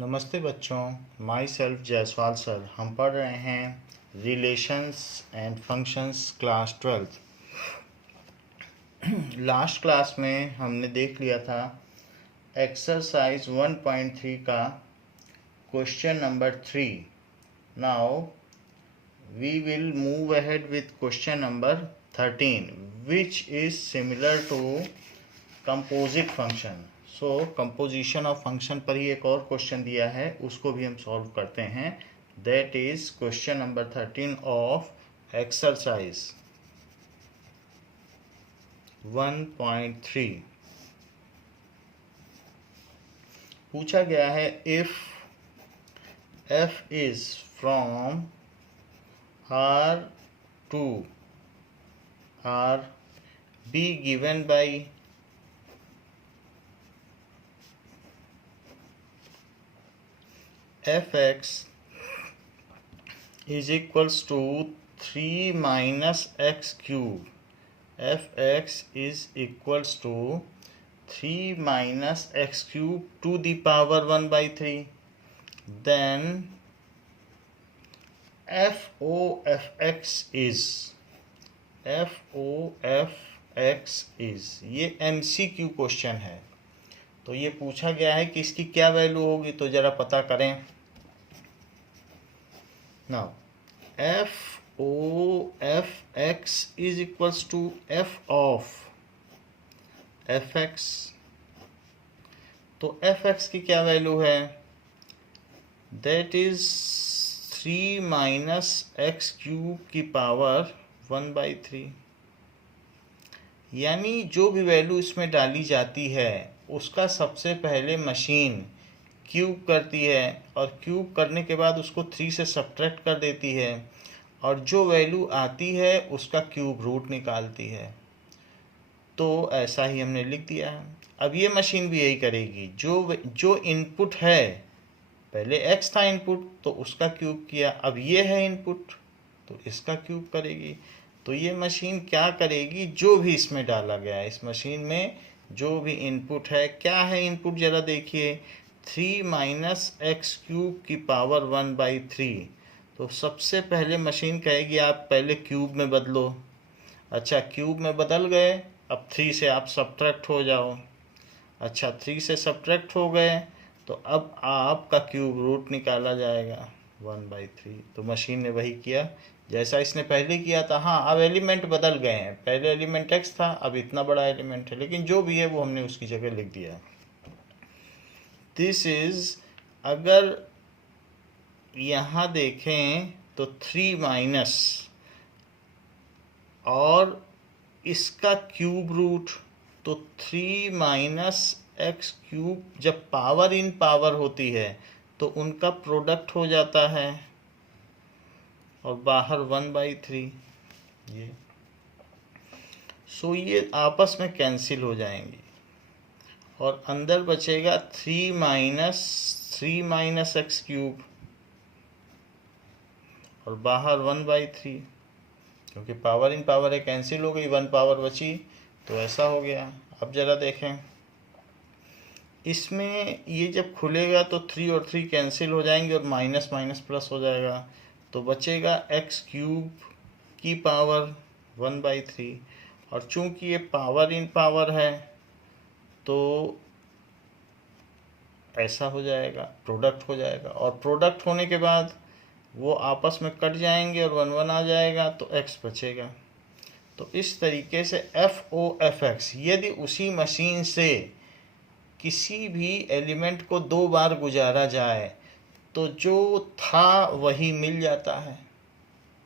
नमस्ते बच्चों, my self Jaiswal sir. हम पढ़ रहे हैं relations and functions class 12th। Last class में हमने देख लिया था एक्सरसाइज 1.3 का question number 3। Now we will move ahead with question number 13 which is similar to composite function. So composition of function पर ही एक और क्वेश्चन दिया है, उसको भी हम सॉल्व करते हैं। That is question number 13 of exercise 1.3। पूछा गया है if f is from R to R be given by fx is equals to 3 minus x cube. fx is equals to 3 minus x cube to the power 1 by 3. Then FOFX is ये MCQ question है। तो ये पूछा गया है कि इसकी क्या वैल्यू होगी, तो जरा पता करें। Now FOFX is equals to f of fx। तो fx की क्या वैल्यू है? That is 3 minus x cube की पावर 1 by 3। यानी जो भी वैल्यू इसमें डाली जाती है उसका सबसे पहले मशीन क्यूब करती है और क्यूब करने के बाद उसको 3 से सब्ट्रैक्ट कर देती है और जो वैल्यू आती है उसका क्यूब रूट निकालती है। तो ऐसा ही हमने लिख दिया है। अब ये मशीन भी यही करेगी। जो इनपुट है, पहले x था इनपुट तो उसका क्यूब किया, अब ये है इनपुट तो इसका क्यूब करेगी। तो ये मशीन क्या करेगी, जो भी इसमें डाला गया है, इस मशीन में जो भी इनपुट है, क्या है इनपुट जरा देखिए, 3 माइनस एक्स क्यूब की पावर 1 by 3। तो सबसे पहले मशीन कहेगी आप पहले क्यूब में बदलो। अच्छा, क्यूब में बदल गए, अब 3 से आप सब्ट्रैक्ट हो जाओ। अच्छा, 3 से सब्ट्रैक्ट हो गए तो अब आपका क्यूब रूट निकाला जाएगा 1 by 3। तो मशीन ने वही किया जैसा इसने पहले किया था। हाँ, अब एलिमेंट बदल गए हैं, पहले एलिमेंट x था, अब इतना बड़ा एलिमेंट है, लेकिन जो भी है वो हमने उसकी जगह लिख दिया। दिस इज, अगर यहाँ देखें तो 3 माइनस और इसका क्यूब रूट, तो 3 माइनस एक्स क्यूब जब पावर इन पावर होती है तो उनका प्रोडक्ट हो जाता है और बाहर 1 by 3 ये। सो ये आपस में कैंसिल हो जाएंगे और अंदर बचेगा 3 माइनस एक्स क्यूब और बाहर 1 by 3, क्योंकि पावर इन पावर है, कैंसिल हो गई, 1 पावर बची, तो ऐसा हो गया। अब जरा देखें, इसमें ये जब खुलेगा तो 3 और 3 कैंसिल हो जाएंगे और माइनस माइनस प्लस हो जाएगा, तो बचेगा एक्स क्यूब की पावर 1 by 3। और चूंकि ये पावर इन पावर है तो ऐसा हो जाएगा, प्रोडक्ट हो जाएगा, और प्रोडक्ट होने के बाद वो आपस में कट जाएंगे और 1 1 आ जाएगा तो x बचेगा। तो इस तरीके से FOFX, यदि उसी मशीन से किसी भी एलिमेंट को 2 बार गुजारा जाए तो जो था वही मिल जाता है।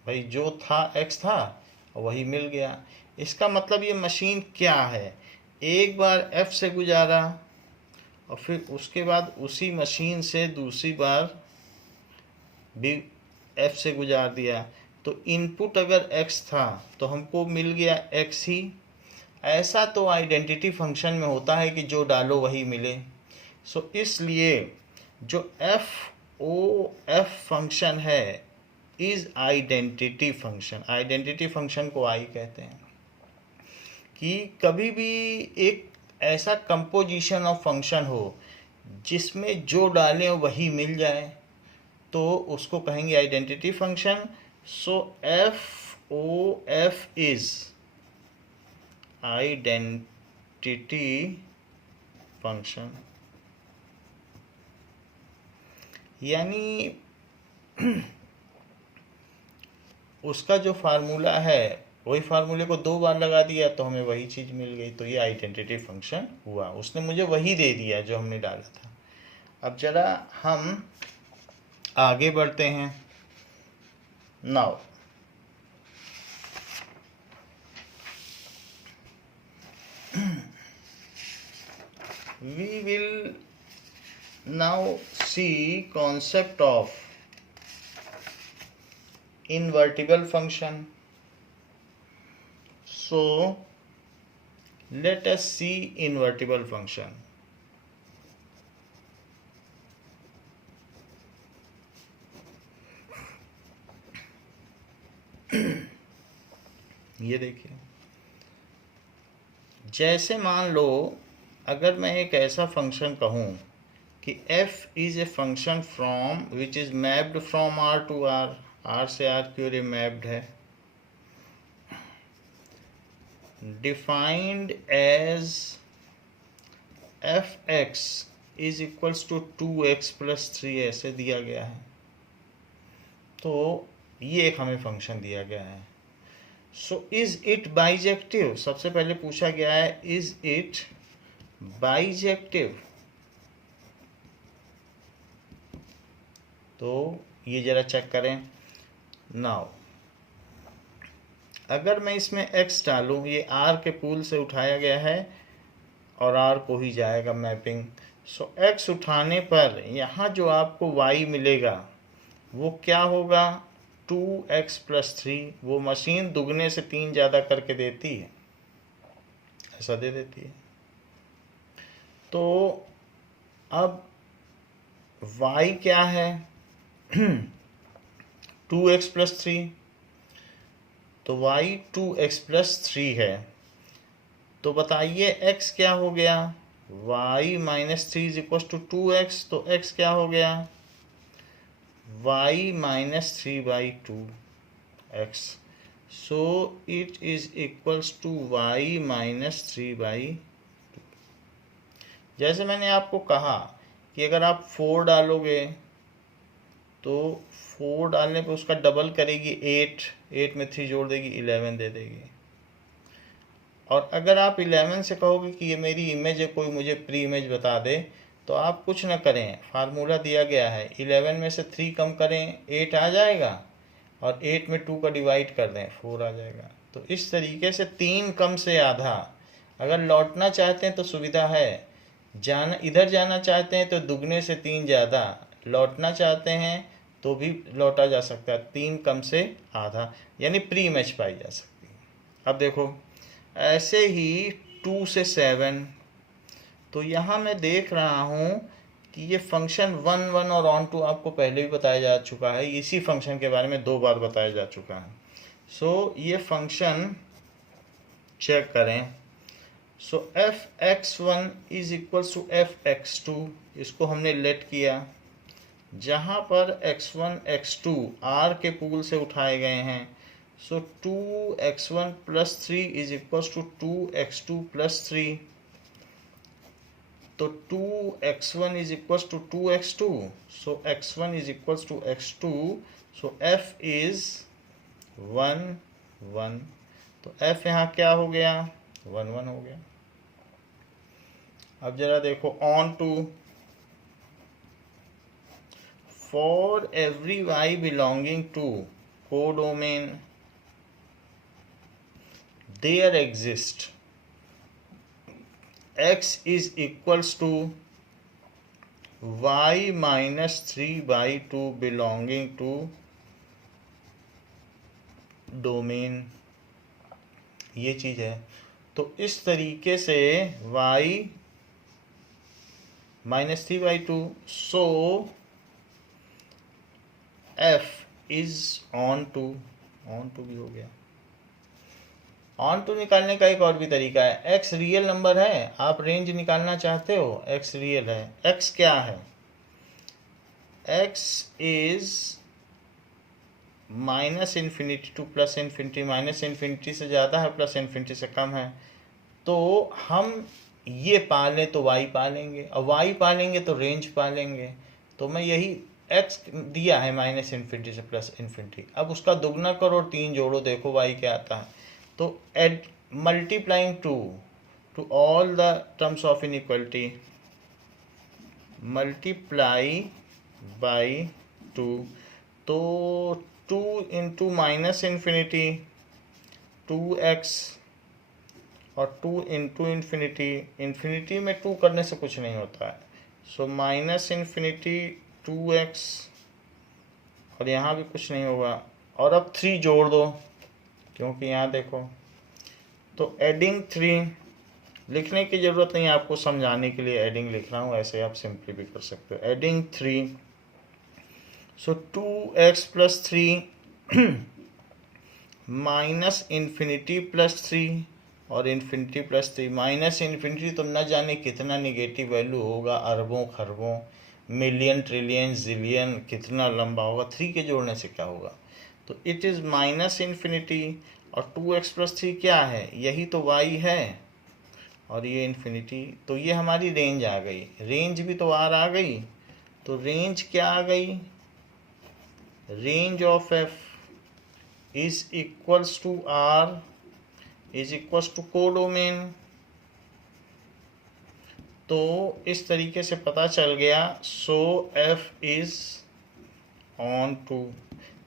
भाई जो था x था वही मिल गया। इसका मतलब ये मशीन क्या है, एक बार f से गुजारा और फिर उसके बाद उसी मशीन से दूसरी बार भी f से गुजार दिया, तो इनपुट अगर x था तो हमको मिल गया x ही। ऐसा तो आइडेंटिटी फंक्शन में होता है कि जो डालो वही मिले। सो इसलिए जो FOF फंक्शन है is identity function. Identity function को आई कहते हैं। कि कभी भी एक ऐसा कंपोजिशन ऑफ फंक्शन हो जिसमें जो डालें वही मिल जाए तो उसको कहेंगे identity function. So F O F is identity function. यानी उसका जो फार्मूला है वही फार्मूले को 2 बार लगा दिया तो हमें वही चीज़ मिल गई, तो ये आइडेंटिटी फंक्शन हुआ। उसने मुझे वही दे दिया जो हमने डाला था। अब जरा हम आगे बढ़ते हैं। Now we will now see concept of invertible function. So let us see invertible function. ये देखिए, जैसे मान लो अगर मैं एक ऐसा फंक्शन कहूँ कि f is a function from which is mapped from r to r, r से r की ओर मैप्ड है, defined as f(x) is equals to 2x plus 3, ऐसे दिया गया है। तो ये एक हमें फंक्शन दिया गया है। सो इज इट बाइजेक्टिव, सबसे पहले पूछा गया है इज इट बाइजेक्टिव। तो ये जरा चेक करें। नाउ अगर मैं इसमें x डालूं, ये r के पूल से उठाया गया है और r को ही जाएगा मैपिंग। सो x उठाने पर यहाँ जो आपको y मिलेगा वो क्या होगा, 2x प्लस 3। वो मशीन दुगने से 3 ज़्यादा करके देती है, ऐसा दे देती है। तो अब y क्या है 2x प्लस 3, तो y 2x प्लस 3 है। तो बताइए x क्या हो गया, y minus 3 is equal to 2x। तो x क्या हो गया, y minus 3/2x। So it is equals to y minus 3/2। जैसे मैंने आपको कहा कि अगर आप 4 डालोगे तो 4 डालने पे उसका डबल करेगी 8 में 3 जोड़ देगी 11 दे देगी। और अगर आप 11 से कहोगे कि ये मेरी इमेज है, कोई मुझे प्री इमेज बता दे, तो आप कुछ ना करें, फार्मूला दिया गया है 11 में से 3 कम करें 8 आ जाएगा, और 8 में 2 का डिवाइड कर दें 4 आ जाएगा। तो इस तरीके से 3 कम से आधा। अगर लौटना चाहते हैं तो सुविधा है, जाना इधर जाना चाहते हैं तो दुगने से 3 ज़्यादा, लौटना चाहते हैं तो भी लौटा जा सकता है 3 कम से आधा, यानी प्री इमेज पाई जा सकती है। अब देखो ऐसे ही 2 से 7, तो यहाँ मैं देख रहा हूँ कि ये फंक्शन 1 1 और ऑन टू आपको पहले भी बताया जा चुका है, इसी फंक्शन के बारे में 2 बार बताया जा चुका है। सो ये फंक्शन चेक करें। सो f(x1) is equals to f(x2), इसको हमने लेट किया, जहाँ पर x1 x2 r के पूल से उठाए गए हैं। So 2x1 plus 3 is equals to 2x2 plus 3। तो 2x1 is equals to 2x2, so x1 is equals to x2। So f is 1 1। तो f यहाँ क्या हो गया, 1 1 हो गया। अब जरा देखो onto, for every y belonging to codomain there exist x is equals to y minus 3/2 belonging to domain, ये चीज़ है। तो इस तरीके से y minus 3/2, so f is onto भी हो गया। ऑन टू निकालने का एक और भी तरीका है। एक्स रियल नंबर है, आप रेंज निकालना चाहते हो, एक्स रियल है। एक्स क्या है? X is minus infinity two plus infinity, minus infinity से ज़्यादा है, प्लस इन्फिनिटी से कम है। तो हम ये पालें तो वाई पालेंगे, और वाई पालेंगे तो रेंज पालेंगे। तो मैं यही एक्स दिया है माइनस इन्फिनिटी से प्लस इन्फिनिटी, अब उसका दुगना करो और 3 जोड़ो, देखो वाई क्या आता है। तो add multiplying to all the terms of inequality, multiply by 2, तो 2 इंटू माइनस इन्फिनिटी 2x और 2 इंटू इन्फिनिटी, इन्फिनिटी में 2 करने से कुछ नहीं होता है, सो माइनस इन्फिनिटी 2x, और यहाँ भी कुछ नहीं होगा। और अब 3 जोड़ दो, क्योंकि यहाँ देखो, तो एडिंग 3, लिखने की ज़रूरत नहीं है आपको, समझाने के लिए एडिंग लिख रहा हूँ, ऐसे आप सिंपली भी कर सकते हो। एडिंग 3, सो 2x plus 3 minus infinity plus 3 और इन्फिनिटी प्लस 3। माइनस इन्फिनिटी तो न जाने कितना निगेटिव वैल्यू होगा, अरबों खरबों मिलियन ट्रिलियन जिलियन, कितना लंबा होगा। 3 के जोड़ने से क्या होगा? तो इट इज़ माइनस इन्फिनिटी, और 2x प्लस 3 क्या है? यही तो y है, और ये इन्फिनिटी। तो ये हमारी रेंज आ गई, रेंज भी तो r आ गई। तो रेंज क्या आ गई? Range of f is equals to r is equals to codomain. तो इस तरीके से पता चल गया। So f is onto.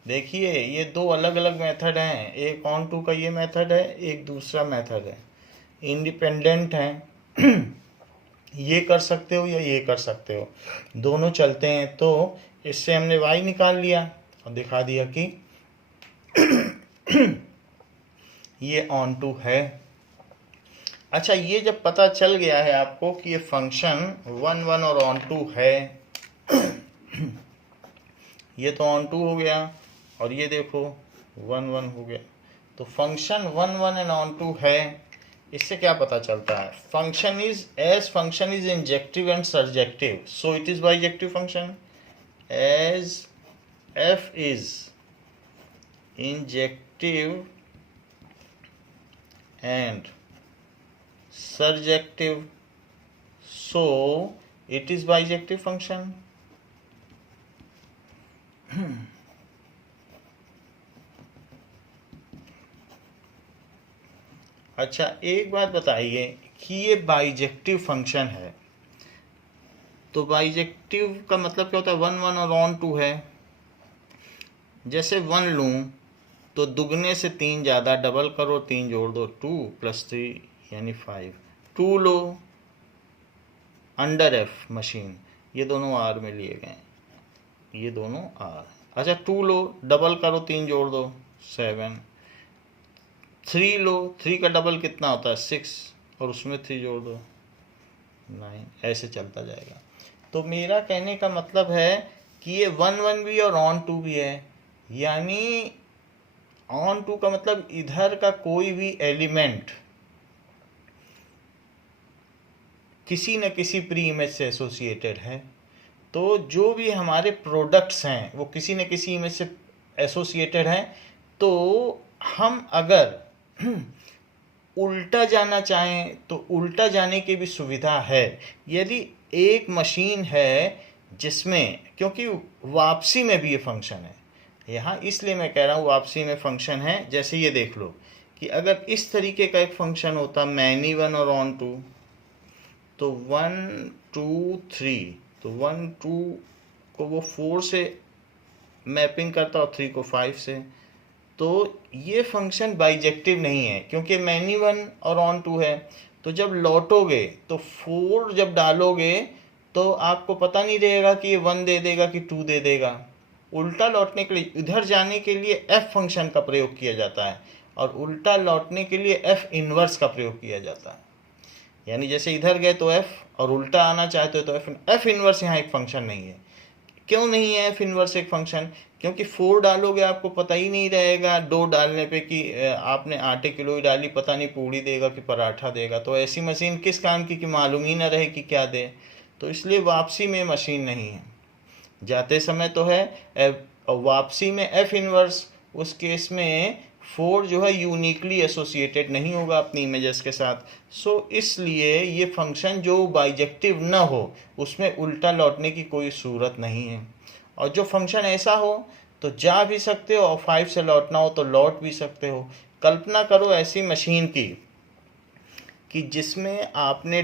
देखिए ये 2 अलग अलग मेथड हैं, एक ऑन टू का ये मेथड है, एक दूसरा मेथड है, इंडिपेंडेंट है। ये कर सकते हो या ये कर सकते हो, दोनों चलते हैं। तो इससे हमने y निकाल लिया और दिखा दिया कि ये ऑन टू है। अच्छा, ये जब पता चल गया है आपको कि ये फंक्शन 1 1 और ऑन टू है, ये तो ऑन टू हो गया, और ये देखो 1 1 हो गया। तो फंक्शन 1 1 एंड ऑन टू है। इससे क्या पता चलता है? Function is injective and surjective, so it is bijective function. As f is injective and surjective, so it is bijective function. अच्छा, एक बात बताइए कि ये बाइजेक्टिव फंक्शन है, तो बाइजेक्टिव का मतलब क्या होता है? 1 1 और ऑन टू है। जैसे 1 लूँ तो दुगने से 3 ज़्यादा, डबल करो 3 जोड़ दो, 2 प्लस 3 यानी 5। 2 लो अंडर f मशीन, ये दोनों r में लिए गए, ये दोनों r। अच्छा 2 लो, डबल करो 3 जोड़ दो 7। 3 लो, 3 का डबल कितना होता है? 6, और उसमें 3 जोड़ दो 9, ऐसे चलता जाएगा। तो मेरा कहने का मतलब है कि ये 1 1 भी और ऑन टू भी है, यानी ऑन टू का मतलब इधर का कोई भी एलिमेंट किसी न किसी प्री इमेज से एसोसिएटेड है। तो जो भी हमारे प्रोडक्ट्स हैं वो किसी न किसी इमेज से एसोसिएटेड हैं। तो हम अगर उल्टा जाना चाहें तो उल्टा जाने की भी सुविधा है। यदि एक मशीन है जिसमें, क्योंकि वापसी में भी ये फंक्शन है यहाँ, इसलिए मैं कह रहा हूँ वापसी में फंक्शन है। जैसे ये देख लो कि अगर इस तरीके का एक फंक्शन होता मैनी 1 और ऑन टू, तो 1 2 3, तो 1 2 को वो 4 से मैपिंग करता और 3 को 5 से। तो ये फंक्शन बाइजेक्टिव नहीं है क्योंकि मैनी 1 और ऑन टू है। तो जब लौटोगे तो 4 जब डालोगे तो आपको पता नहीं रहेगा कि ये 1 दे देगा कि 2 दे देगा। उल्टा लौटने के लिए इधर जाने के लिए f फंक्शन का प्रयोग किया जाता है, और उल्टा लौटने के लिए f इन्वर्स का प्रयोग किया जाता है। यानी जैसे इधर गए तो f, और उल्टा आना चाहते हो तो f इन्वर्स यहाँ एक फंक्शन नहीं है। क्यों नहीं है एफ इनवर्स एक फंक्शन? क्योंकि 4 डालोगे आपको पता ही नहीं रहेगा 2 डालने पे कि आपने आटे किलो ही डाली, पता नहीं पूड़ी देगा कि पराठा देगा। तो ऐसी मशीन किस काम की कि मालूम ही ना रहे कि क्या दे। तो इसलिए वापसी में मशीन नहीं है, जाते समय तो है। वापसी में एफ इनवर्स, उस केस में 4 जो है यूनिकली एसोसिएटेड नहीं होगा अपनी इमेजेस के साथ। सो इसलिए ये फंक्शन जो बाइजेक्टिव न हो उसमें उल्टा लौटने की कोई सूरत नहीं है। और जो फंक्शन ऐसा हो तो जा भी सकते हो, और 5 से लौटना हो तो लौट भी सकते हो। कल्पना करो ऐसी मशीन की कि जिसमें आपने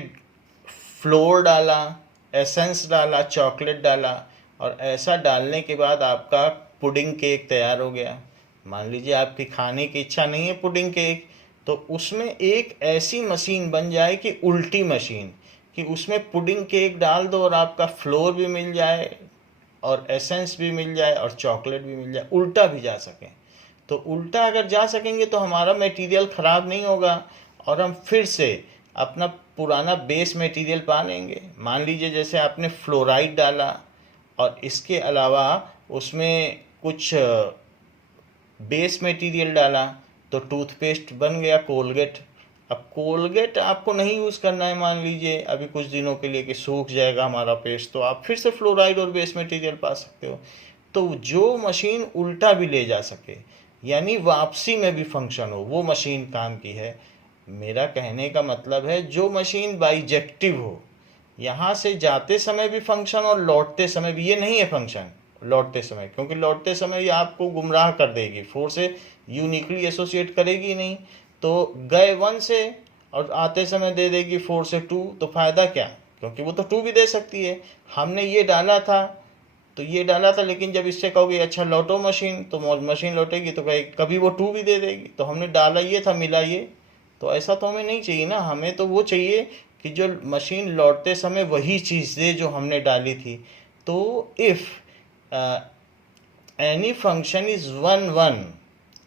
फ्लोर डाला, एसेंस डाला, चॉकलेट डाला, और ऐसा डालने के बाद आपका पुडिंग केक तैयार हो गया। मान लीजिए आपकी खाने की इच्छा नहीं है पुडिंग केक, तो उसमें एक ऐसी मशीन बन जाए कि उल्टी मशीन, कि उसमें पुडिंग केक डाल दो और आपका फ्लोर भी मिल जाए और एसेंस भी मिल जाए और चॉकलेट भी मिल जाए, उल्टा भी जा सके। तो उल्टा अगर जा सकेंगे तो हमारा मटेरियल ख़राब नहीं होगा और हम फिर से अपना पुराना बेस मटेरियल पा लेंगे। मान लीजिए जैसे आपने फ्लोराइड डाला और इसके अलावा उसमें कुछ बेस मटेरियल डाला, तो टूथपेस्ट बन गया कोलगेट। अब कोलगेट आपको नहीं यूज़ करना है, मान लीजिए अभी कुछ दिनों के लिए कि सूख जाएगा हमारा पेस्ट, तो आप फिर से फ्लोराइड और बेस मटेरियल पा सकते हो। तो जो मशीन उल्टा भी ले जा सके, यानी वापसी में भी फंक्शन हो, वो मशीन काम की है। मेरा कहने का मतलब है जो मशीन बाइजेक्टिव हो, यहाँ से जाते समय भी फंक्शन और लौटते समय भी। ये नहीं है फंक्शन लौटते समय, क्योंकि लौटते समय ये आपको गुमराह कर देगी, 4 से यूनिकली एसोसिएट करेगी नहीं। तो गए 1 से और आते समय दे देगी 4 से 2, तो फ़ायदा क्या? क्योंकि वो तो 2 भी दे सकती है। हमने ये डाला था तो ये डाला था, लेकिन जब इससे कहोगे अच्छा लौटो मशीन, तो मशीन लौटेगी तो कभी वो 2 भी दे देगी। तो हमने डाला ये था, मिला ये। तो ऐसा तो हमें नहीं चाहिए ना, हमें तो वो चाहिए कि जो मशीन लौटते समय वही चीज़ दे जो हमने डाली थी। तो if any function is 1 1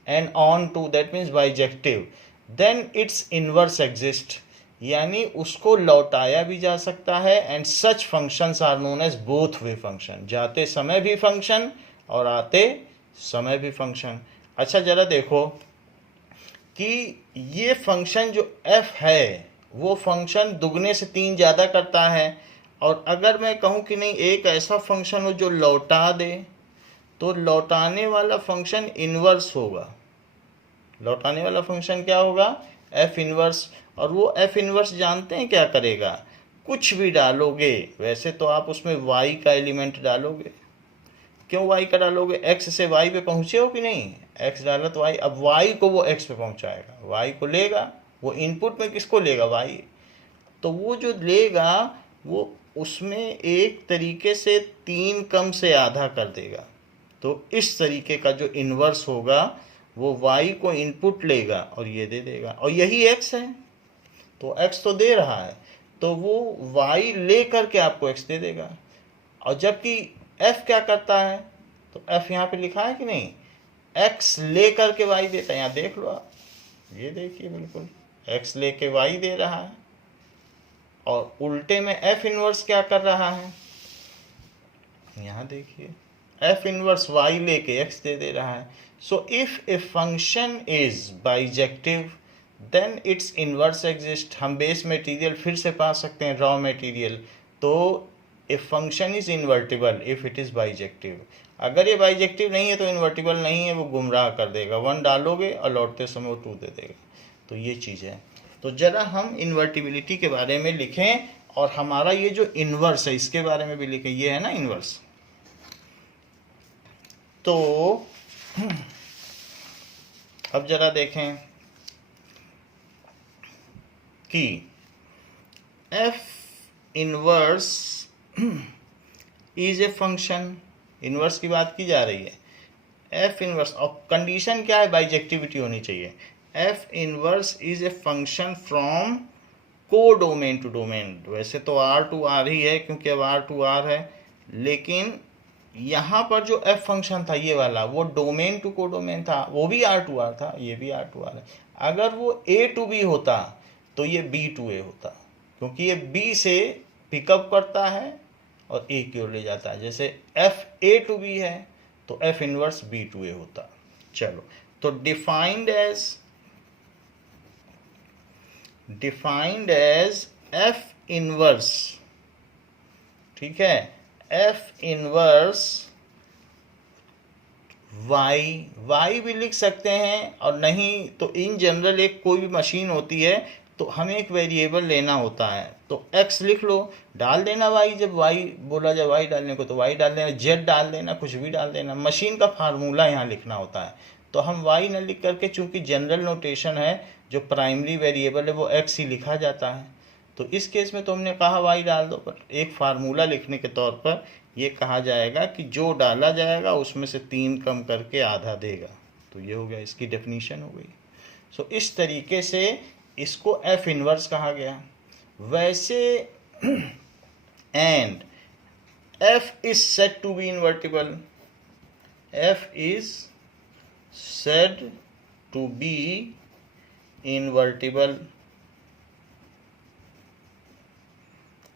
and on to, that means bijective, then its inverse exists, यानी उसको लौटाया भी जा सकता है। And such functions are known as both way function, जाते समय भी फंक्शन और आते समय भी फंक्शन। अच्छा जरा देखो कि ये फंक्शन जो f है वो फंक्शन दुगने से 3 ज़्यादा करता है, और अगर मैं कहूँ कि नहीं एक ऐसा फंक्शन हो जो लौटा दे, तो लौटाने वाला फंक्शन इन्वर्स होगा। लौटाने वाला फंक्शन क्या होगा? F inverse. और वो एफ इन्वर्स जानते हैं क्या करेगा? कुछ भी डालोगे, वैसे तो आप उसमें y का एलिमेंट डालोगे। क्यों y का डालोगे? x से y पे पहुँचे हो कि नहीं? x डाला तो y, अब y को वो x पे पहुँचाएगा, y को लेगा। वो इनपुट में किसको लेगा? y। तो वो जो लेगा वो उसमें एक तरीके से 3 कम से आधा कर देगा। तो इस तरीके का जो इन्वर्स होगा वो y को इनपुट लेगा और ये दे देगा, और यही x है। तो x तो दे रहा है, तो वो y ले करके आपको x दे देगा। और जबकि f क्या करता है? तो f यहाँ पे लिखा है कि नहीं? x ले करके y देता है। यहाँ देख लो आप, ये देखिए बिल्कुल x ले के y दे रहा है। और उल्टे में f इनवर्स क्या कर रहा है? यहाँ देखिए f इनवर्स y लेके x दे रहा है। So if a function is bijective then its inverse exist. हम बेस मटेरियल फिर से पा सकते हैं, रॉ मटेरियल। तो a function is invertible if it is bijective. अगर ये बाइजेक्टिव नहीं है तो इन्वर्टिबल नहीं है, वो गुमराह कर देगा। 1 डालोगे और लौटते समय वो 2 दे देगा। तो ये चीज़ है। तो जरा हम इन्वर्टिबिलिटी के बारे में लिखें, और हमारा ये जो इन्वर्स है इसके बारे में भी लिखें। ये है ना इन्वर्स। तो अब जरा देखें कि f inverse is a function. Inverse की बात की जा रही है। f इनवर्स, और कंडीशन क्या है? बाइजेक्टिविटी होनी चाहिए। f inverse is a function from को डोमेन टू डोमेन। वैसे तो R टू R ही है क्योंकि अब R टू R है, लेकिन यहाँ पर जो f फंक्शन था ये वाला, वो डोमेन टू को डोमेन था, वो भी R टू R था, ये भी R टू R है। अगर वो A टू B होता तो ये B टू A होता, क्योंकि ये B से पिकअप करता है और ए की ओर ले जाता है। जैसे एफ ए टू बी है तो एफ इनवर्स बी टू ए होता। चलो, तो डिफाइंड एज एफ इनवर्स, ठीक है, एफ इनवर्स वाई भी लिख सकते हैं, और नहीं तो इन जनरल एक कोई भी मशीन होती है तो हमें एक वेरिएबल लेना होता है, तो x लिख लो, डाल देना y, जब y बोला जाए y डालने को तो y डाल देना, z डाल देना, कुछ भी डाल देना, मशीन का फार्मूला यहाँ लिखना होता है। तो हम y न लिख करके, चूंकि जनरल नोटेशन है, जो प्राइमरी वेरिएबल है वो x ही लिखा जाता है, तो इस केस में तो हमने कहा y डाल दो, पर एक फार्मूला लिखने के तौर पर ये कहा जाएगा कि जो डाला जाएगा उसमें से 3 कम करके आधा देगा। तो ये हो गया, इसकी डेफिनीशन हो गई। सो इस तरीके से इसको एफ इनवर्स कहा गया। वैसे and F is said to be invertible, F is said to be invertible,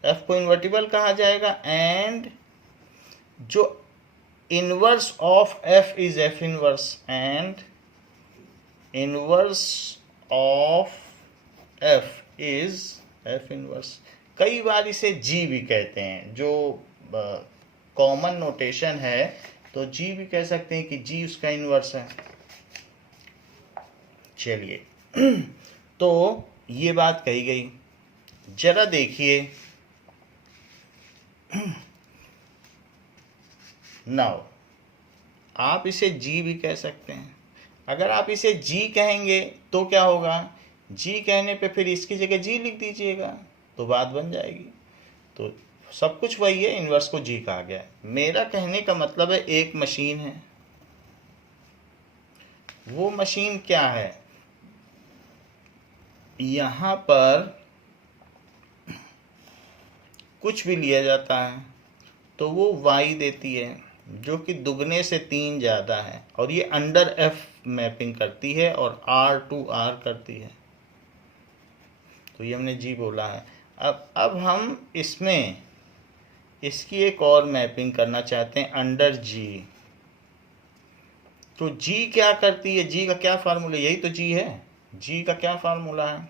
F को इन्वर्टिबल कहा जाएगा, एंड जो inverse of F is F inverse, and inverse of F is F inverse. कई बार इसे जी भी कहते हैं, जो कॉमन नोटेशन है, तो जी भी कह सकते हैं कि जी उसका इनवर्स है। चलिए, तो ये बात कही गई। जरा देखिए नाउ, आप इसे जी भी कह सकते हैं। अगर आप इसे जी कहेंगे तो क्या होगा, जी कहने पे फिर इसकी जगह जी लिख दीजिएगा तो बात बन जाएगी। तो सब कुछ वही है, इनवर्स को जी कहा गया है। मेरा कहने का मतलब है एक मशीन है, वो मशीन क्या है, यहाँ पर कुछ भी लिया जाता है तो वो y देती है, जो कि दुगने से 3 ज़्यादा है, और ये अंडर f मैपिंग करती है और r टू r करती है। तो ये हमने g बोला है। अब हम इसमें इसकी एक और मैपिंग करना चाहते हैं, अंडर g। तो g क्या करती है, g का क्या फार्मूला, यही तो g है, g का क्या फार्मूला है,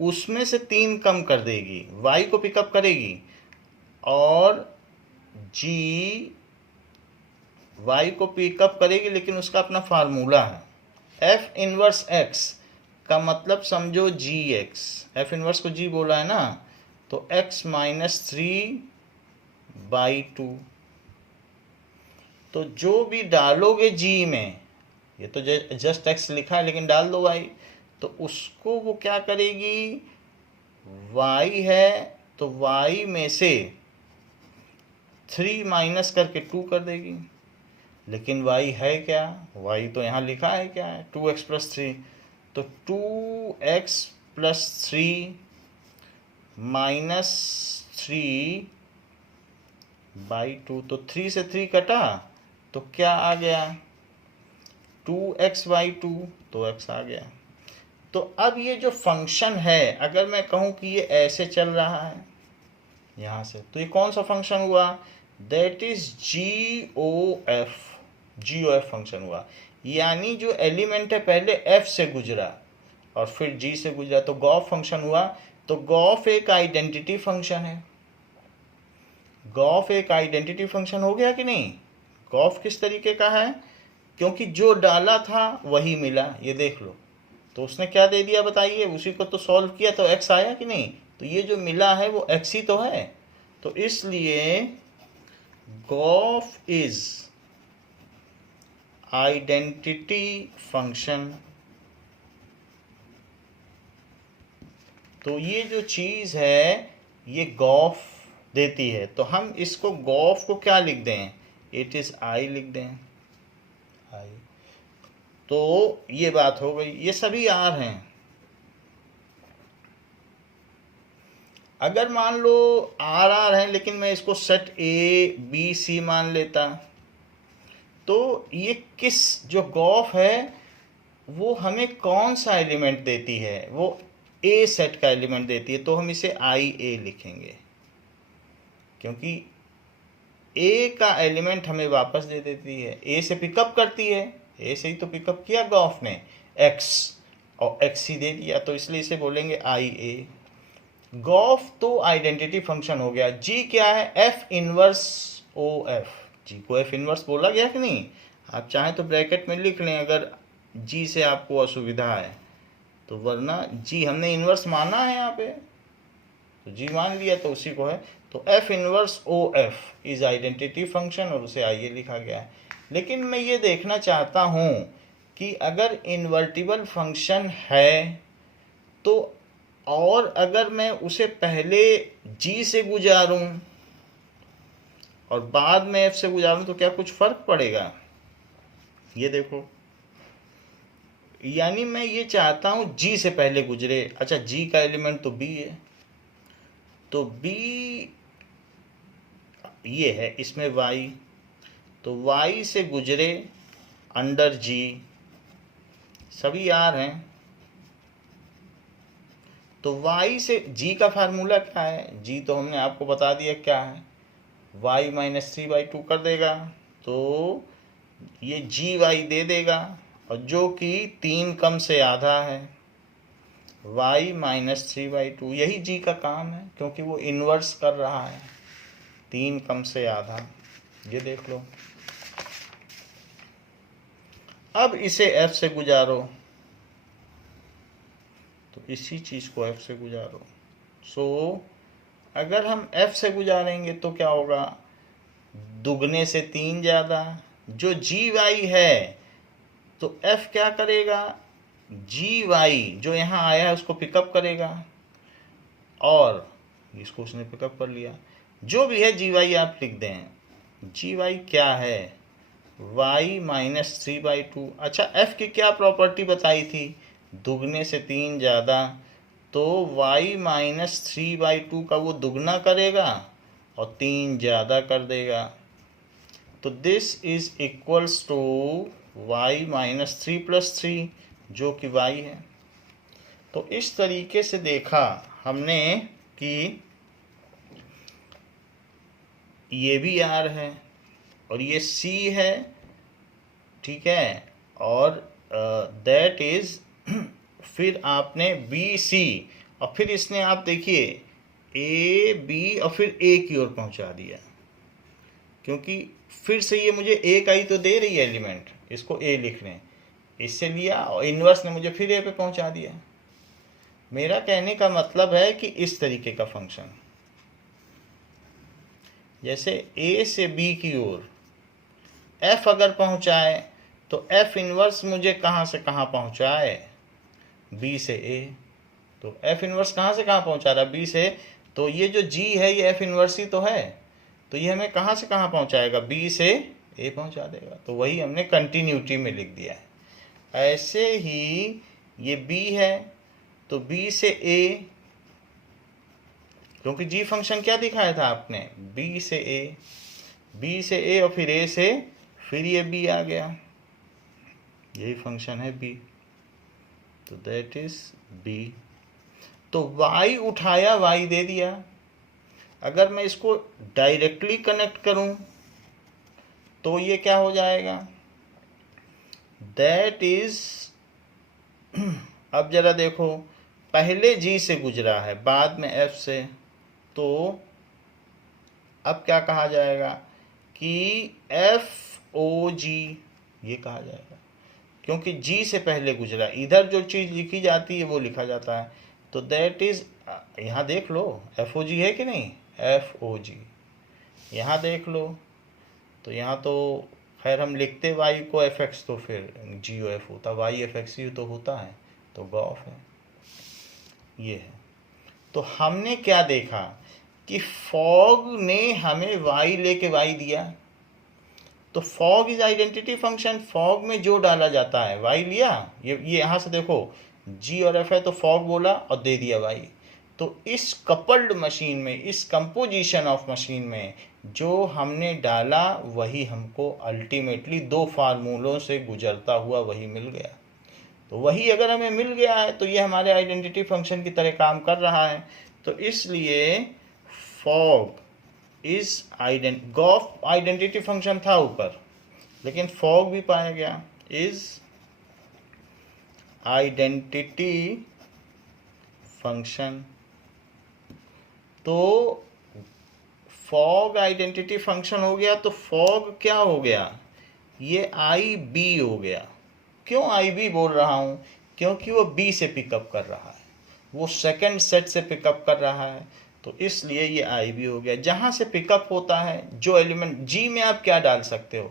उसमें से 3 कम कर देगी, y को पिकअप करेगी, और g y को पिकअप करेगी, लेकिन उसका अपना फार्मूला है। f इनवर्स x का मतलब समझो gx, f इनवर्स को g बोला है ना, तो x माइनस 3/2। तो जो भी डालोगे g में, ये तो जस्ट x लिखा है लेकिन डाल दो y, तो उसको वो क्या करेगी, y है तो y में से 3 माइनस करके 2 कर देगी। लेकिन y है क्या, y तो यहाँ लिखा है क्या है, 2x प्लस 3, तो 2x प्लस 3 माइनस 3/2, तो 3 से 3 कटा तो क्या आ गया, 2x/2, तो x आ गया। तो अब ये जो फंक्शन है, अगर मैं कहूँ कि ये ऐसे चल रहा है यहाँ से, तो ये कौन सा फंक्शन हुआ, दैट इज GOF फंक्शन हुआ। यानी जो एलिमेंट है पहले f से गुजरा और फिर g से गुजरा, तो गॉफ फंक्शन हुआ। तो गॉफ एक आइडेंटिटी फंक्शन है, गॉफ एक आइडेंटिटी फंक्शन हो गया कि नहीं। गॉफ किस तरीके का है, क्योंकि जो डाला था वही मिला, ये देख लो, तो उसने क्या दे दिया बताइए, उसी को तो सॉल्व किया तो x आया कि नहीं, तो ये जो मिला है वो x ही तो है। तो इसलिए गॉफ इज आइडेंटिटी फंक्शन। तो ये जो चीज है ये गॉफ देती है, तो हम इसको गॉफ को क्या लिख दें, इट इज आई लिख दें, आई। तो ये बात हो गई, ये सभी आर हैं। अगर मान लो आर आर है, लेकिन मैं इसको सेट ए बी सी मान लेता, तो ये किस, जो गॉफ है वो हमें कौन सा एलिमेंट देती है, वो ए सेट का एलिमेंट देती है, तो हम इसे आई ए लिखेंगे। क्योंकि ए का एलिमेंट हमें वापस दे देती है, ए से पिकअप करती है, ए से ही तो पिकअप किया गॉफ ने एक्स, और एक्स ही दे दिया, तो इसलिए इसे बोलेंगे आई ए। गॉफ तो आइडेंटिटी फंक्शन हो गया। जी क्या है? F inverse O F. G को एफ इनवर्स बोला गया कि नहीं? आप चाहें तो ब्रैकेट में लिख लें अगर जी से आपको असुविधा है तो, वरना जी हमने इनवर्स माना है यहाँ पे, तो जी मान लिया तो उसी को है। तो F inverse O F is identity function और उसे आइए लिखा गया है। लेकिन मैं ये देखना चाहता हूँ कि अगर इन्वर्टिबल फंक्शन है तो, और अगर मैं उसे पहले जी से गुजारूं और बाद में एफ से गुजारूं तो क्या कुछ फर्क पड़ेगा? ये देखो, यानी मैं ये चाहता हूं जी से पहले गुजरे। अच्छा, जी का एलिमेंट तो बी है, तो बी ये है, इसमें वाई, तो वाई से गुजरे अंडर जी, सभी आर हैं, तो y से g का फार्मूला क्या है? g तो हमने आपको बता दिया क्या है, y माइनस 3/2 कर देगा, तो ये gy दे देगा, और जो कि 3 कम से आधा है, y माइनस 3/2, यही g का काम है क्योंकि वो इन्वर्स कर रहा है, 3 कम से आधा। ये देख लो। अब इसे f से गुजारो, तो इसी चीज को f से गुजारो। सो अगर हम f से गुजारेंगे तो क्या होगा? दुगने से 3 ज़्यादा, जो जी वाई है तो f क्या करेगा? जी वाई जो यहाँ आया है उसको पिकअप करेगा, और इसको उसने पिकअप कर लिया। जो भी है जी वाई आप लिख दें। जी वाई क्या है? y minus 3/2। अच्छा, f की क्या प्रॉपर्टी बताई थी? दुगने से 3 ज़्यादा, तो y माइनस 3/2 का वो दुगना करेगा और 3 ज़्यादा कर देगा, तो this is equals to y minus 3+3 जो कि y है। तो इस तरीके से देखा हमने कि ये भी r है और ये c है, ठीक है, और दैट इज फिर आपने बी सी, और फिर इसने आप देखिए ए बी और फिर ए की ओर पहुंचा दिया, क्योंकि फिर से ये मुझे ए का ही तो दे रही है एलिमेंट, इसको ए लिख लें, इससे लिया और इन्वर्स ने मुझे फिर ए पे पहुंचा दिया। मेरा कहने का मतलब है कि इस तरीके का फंक्शन, जैसे ए से बी की ओर एफ अगर पहुंचाए तो एफ इनवर्स मुझे कहाँ से कहाँ पहुंचाए? बी से ए। तो एफ इनवर्स कहाँ से कहाँ पहुंचा रहा है? बी से। तो ये जो जी है ये एफ इनवर्स ही तो है, तो ये हमें कहाँ से कहाँ पहुंचाएगा? बी से ए पहुंचा देगा। तो वही हमने कंटिन्यूटी में लिख दिया है। ऐसे ही ये बी है तो बी से ए, क्योंकि जी फंक्शन क्या दिखाया था आपने? बी से ए, बी से ए और फिर ए से फिर ये बी आ गया, यही फंक्शन है बी, तो दैट इज बी। तो y उठाया, y दे दिया। अगर मैं इसको डायरेक्टली कनेक्ट करूं तो ये क्या हो जाएगा? दैट इज अब जरा देखो, पहले g से गुजरा है बाद में f से, तो अब क्या कहा जाएगा कि FOG ये कहा जाएगा, क्योंकि g से पहले गुजरा, इधर जो चीज़ लिखी जाती है वो लिखा जाता है। तो दैट इज, यहाँ देख लो FOG है कि नहीं? FOG यहाँ देख लो, तो यहाँ तो खैर हम लिखते y को fx तो फिर GOF होता, y fx ही तो होता है, तो गॉफ है, ये है। तो हमने क्या देखा कि फॉग ने हमें y लेके y दिया, तो fog is identity function, fog में जो डाला जाता है y लिया, ये यहाँ से देखो g और f है तो फॉग बोला और दे दिया y। तो इस कपल्ड मशीन में, इस कंपोजिशन ऑफ मशीन में जो हमने डाला वही हमको अल्टीमेटली दो फार्मूलों से गुजरता हुआ वही मिल गया। तो वही अगर हमें मिल गया है तो ये हमारे आइडेंटिटी फंक्शन की तरह काम कर रहा है। तो इसलिए fog is gof identity function था ऊपर, लेकिन फॉग भी पाया गया। इज आइडेंटिटी फंक्शन, तो फॉग आइडेंटिटी फंक्शन हो गया, तो फॉग क्या हो गया, ये आई बी हो गया। क्यों आई बी बोल रहा हूं, क्योंकि वो बी से पिकअप कर रहा है, वो सेकंड सेट से पिकअप कर रहा है, तो इसलिए ये आई बी हो गया। जहां से पिकअप होता है जो एलिमेंट, जी में आप क्या डाल सकते हो,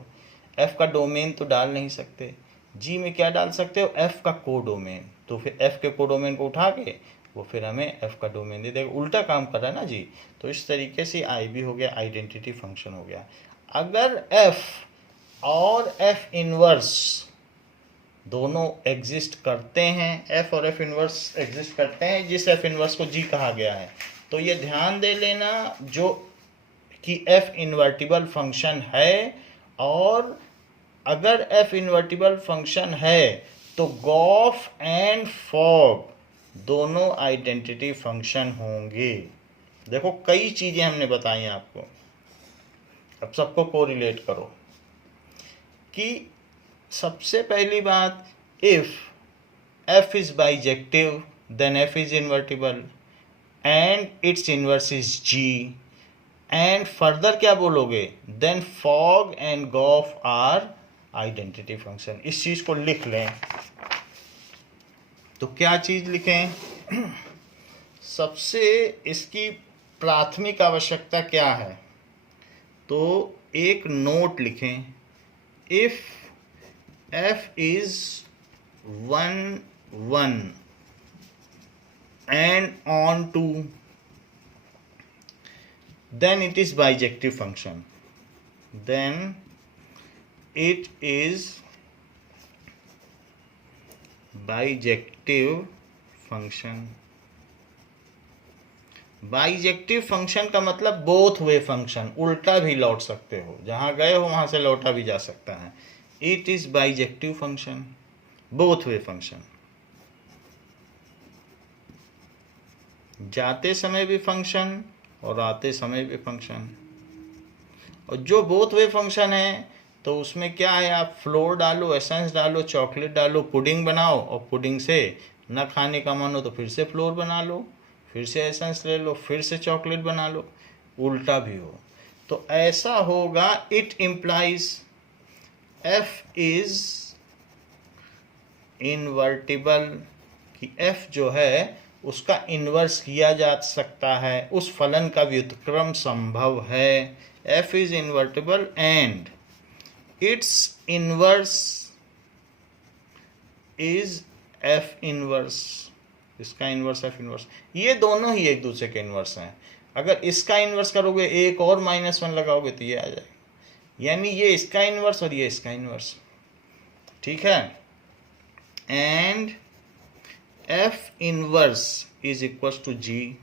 एफ का डोमेन तो डाल नहीं सकते, जी में क्या डाल सकते हो, एफ का कोडोमेन, तो फिर एफ के कोडोमेन को उठा के वो फिर हमें एफ का डोमेन दे देगा, उल्टा काम कर रहा है ना जी। तो इस तरीके से आई बी हो गया, आइडेंटिटी फंक्शन हो गया। अगर एफ और एफ इनवर्स दोनों एग्जिस्ट करते हैं, एफ और एफ इनवर्स एग्जिस्ट करते हैं, जिस एफ इनवर्स को जी कहा गया है, तो ये ध्यान दे लेना जो कि एफ इन्वर्टिबल फंक्शन है, और अगर एफ इन्वर्टिबल फंक्शन है तो गॉफ एंड फॉग दोनों आइडेंटिटी फंक्शन होंगे। देखो कई चीजें हमने बताई आपको, अब सबको कोरिलेट करो। कि सबसे पहली बात, if F is bijective then F is invertible and its inverse is G, and further क्या बोलोगे, then fog and gof are identity function. इस चीज को लिख लें, तो क्या चीज लिखें, सबसे इसकी प्राथमिक आवश्यकता क्या है, तो एक नोट लिखें, if F is 1 and on to, then it is bijective function, then it is bijective function। Bijective function का मतलब बोथ वे फंक्शन, उल्टा भी लौट सकते हो, जहां गए हो वहां से लौटा भी जा सकता है। It is bijective function, both way function, जाते समय भी फंक्शन और आते समय भी फंक्शन। और जो बोथ वे फंक्शन है तो उसमें क्या है, आप फ्लोर डालो, एसेंस डालो, चॉकलेट डालो, पुडिंग बनाओ, और पुडिंग से न खाने का मन हो तो फिर से फ्लोर बना लो, फिर से एसेंस ले लो, फिर से चॉकलेट बना लो, उल्टा भी हो। तो ऐसा होगा, it implies F is invertible, कि एफ जो है उसका इन्वर्स किया जा सकता है, उस फलन का व्युत्क्रम संभव है। F is invertible and it's inverse is F inverse, इसका इन्वर्स एफ इन्वर्स, ये दोनों ही एक दूसरे के इन्वर्स हैं। अगर इसका इन्वर्स करोगे, एक और -1 लगाओगे तो ये आ जाएगा, यानी ये इसका इन्वर्स और ये इसका इन्वर्स, ठीक है। And f inverse is equal to g,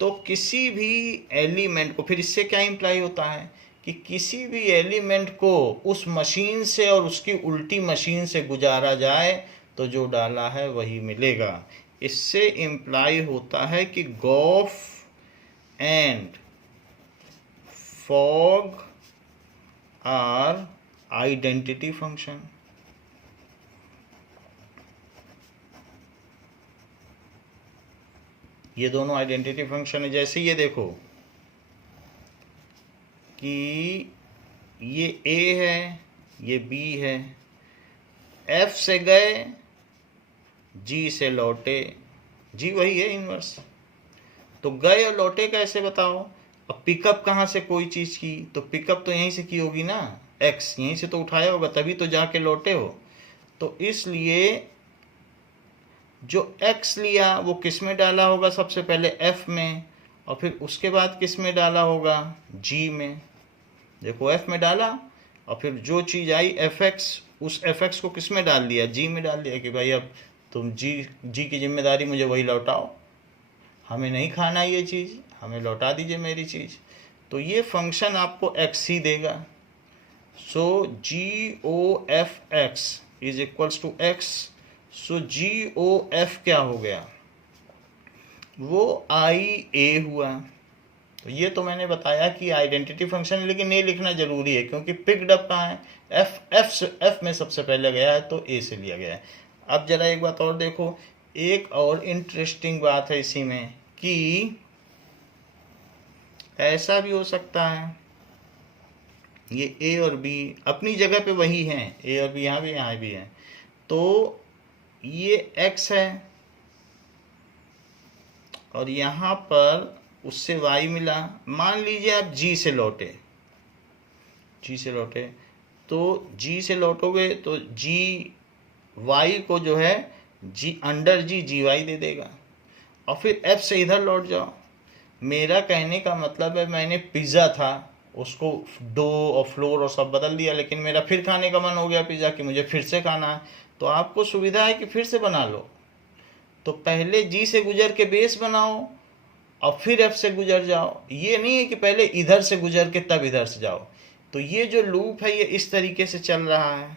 तो किसी भी एलिमेंट को, फिर इससे क्या इंप्लाई होता है कि किसी भी एलिमेंट को उस मशीन से और उसकी उल्टी मशीन से गुजारा जाए तो जो डाला है वही मिलेगा। इससे इंप्लाई होता है कि Gauff and fog are identity function. ये दोनों आइडेंटिटी फंक्शन है। जैसे ये देखो कि ये ए है, ये बी है, एफ से गए, जी से लौटे, जी वही है इनवर्स, तो गए और लौटे कैसे बताओ। अब पिकअप कहाँ से कोई चीज़ की, तो पिकअप तो यहीं से की होगी ना, एक्स यहीं से तो उठाया होगा, तभी तो जाके लौटे हो। तो इसलिए जो x लिया वो किस में डाला होगा, सबसे पहले f में, और फिर उसके बाद किस में डाला होगा, g में। देखो f में डाला, और फिर जो चीज़ आई fx, उस fx को किस में डाल दिया, g में डाल दिया, कि भाई अब तुम g की जिम्मेदारी मुझे वही लौटाओ, हमें नहीं खाना ये चीज़, हमें लौटा दीजिए मेरी चीज़। तो ये फंक्शन आपको x ही देगा। So GOFX is equals to x। So GOF क्या हो गया, वो IA हुआ, तो ये तो मैंने बताया कि आइडेंटिटी फंक्शन है, लेकिन ये लिखना जरूरी है क्योंकि पिक्ड अप कहाँ है, एफ में सबसे पहले गया है तो ए से लिया गया है। अब जरा एक बात और देखो, एक और इंटरेस्टिंग बात है इसी में कि ऐसा भी हो सकता है, ये ए और बी अपनी जगह पे वही हैं, ए और बी यहाँ भी हैं, तो ये एक्स है और यहाँ पर उससे y मिला। मान लीजिए आप g से लौटे, तो g से लौटोगे तो g y को जो है g अंडर जी वाई दे देगा, और फिर f से इधर लौट जाओ। मेरा कहने का मतलब है मैंने पिज़्ज़ा था उसको डो और फ्लोर और सब बदल दिया, लेकिन मेरा फिर खाने का मन हो गया पिज़्ज़ा कि मुझे फिर से खाना है, तो आपको सुविधा है कि फिर से बना लो। तो पहले जी से गुजर के बेस बनाओ और फिर एफ से गुजर जाओ, ये नहीं है कि पहले इधर से गुजर के तब इधर से जाओ। तो ये जो लूप है ये इस तरीके से चल रहा है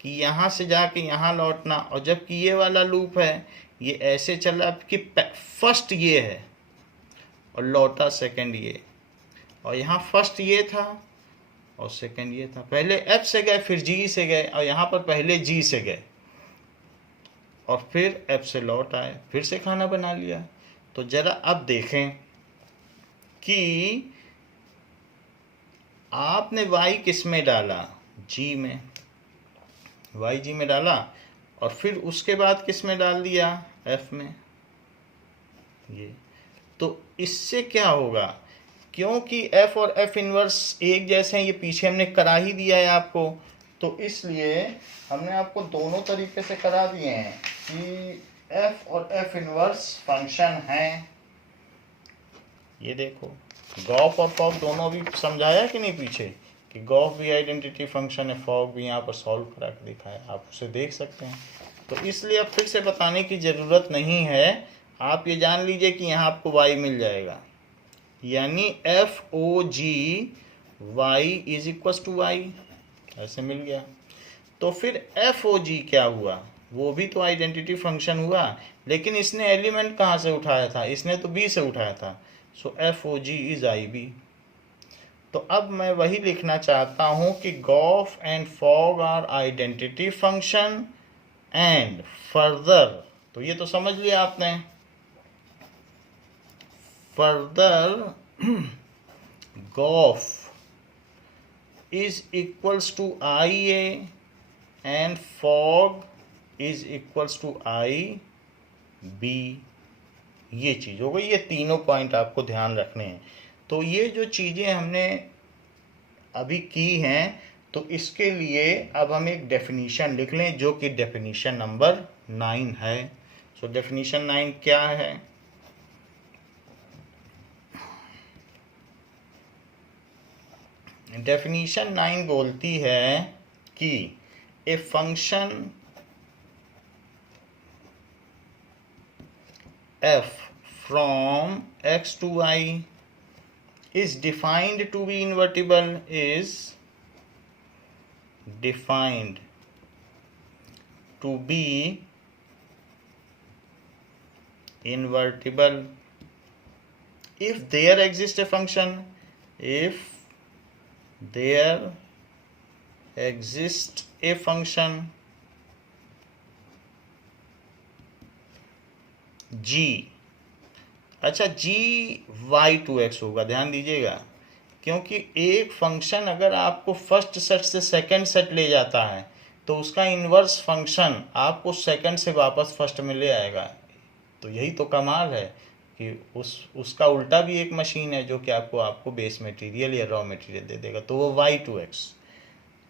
कि यहाँ से जाके यहाँ लौटना, और जबकि ये वाला लूप है ये ऐसे चल रहा है कि फर्स्ट ये है और लौटा सेकंड ये, और यहाँ फर्स्ट ये था और सेकंड ये था। पहले एफ से गए फिर जी से गए, और यहाँ पर पहले जी से गए और फिर एफ से लौट आए, फिर से खाना बना लिया। तो जरा अब देखें कि आपने y किस में डाला, g में, y g में डाला, और फिर उसके बाद किस में डाल दिया, f में। ये तो इससे क्या होगा, क्योंकि f और f इनवर्स एक जैसे हैं, ये पीछे हमने करा ही दिया है आपको, तो इसलिए हमने आपको दोनों तरीके से करा दिए हैं कि f और f इनवर्स फंक्शन हैं। ये देखो गॉफ और फॉग दोनों भी समझाया कि नहीं पीछे, कि गॉफ भी आइडेंटिटी फंक्शन है, फॉग भी यहाँ पर सॉल्व करा के दिखाया, आप उसे देख सकते हैं। तो इसलिए अब फिर से बताने की ज़रूरत नहीं है, आप ये जान लीजिए कि यहाँ आपको y मिल जाएगा, यानी F O G Y is equals to Y, ऐसे मिल गया। तो फिर एफ ओ जी क्या हुआ, वो भी तो आइडेंटिटी फंक्शन हुआ, लेकिन इसने एलिमेंट कहाँ से उठाया था, इसने तो बी से उठाया था। So F O g is I B. तो अब मैं वही लिखना चाहता हूँ कि Gauff and fog are identity function and further, तो ये तो समझ लिया आपने, further g o f is equals to IA and fog is equals to IB। ये चीज़ हो गई, ये तीनों पॉइंट आपको ध्यान रखने हैं। तो ये जो चीज़ें हमने अभी की हैं, तो इसके लिए अब हम एक डेफिनीशन लिख लें जो कि डेफिनीशन नंबर 9 है। सो डेफिनीशन 9 क्या है, डेफिनीशन 9 बोलती है कि a function f from x to y is defined to be invertible, is defined to be invertible if there exists a function, if there exists a function g, अच्छा g y2x होगा, ध्यान दीजिएगा, क्योंकि एक function अगर आपको first set से second set ले जाता है तो उसका इन्वर्स फंक्शन आपको सेकंड से वापस फर्स्ट में ले आएगा। तो यही तो कमाल है कि उसका उल्टा भी एक मशीन है जो कि आपको बेस मटेरियल या रॉ मटेरियल दे देगा, तो वो y2x।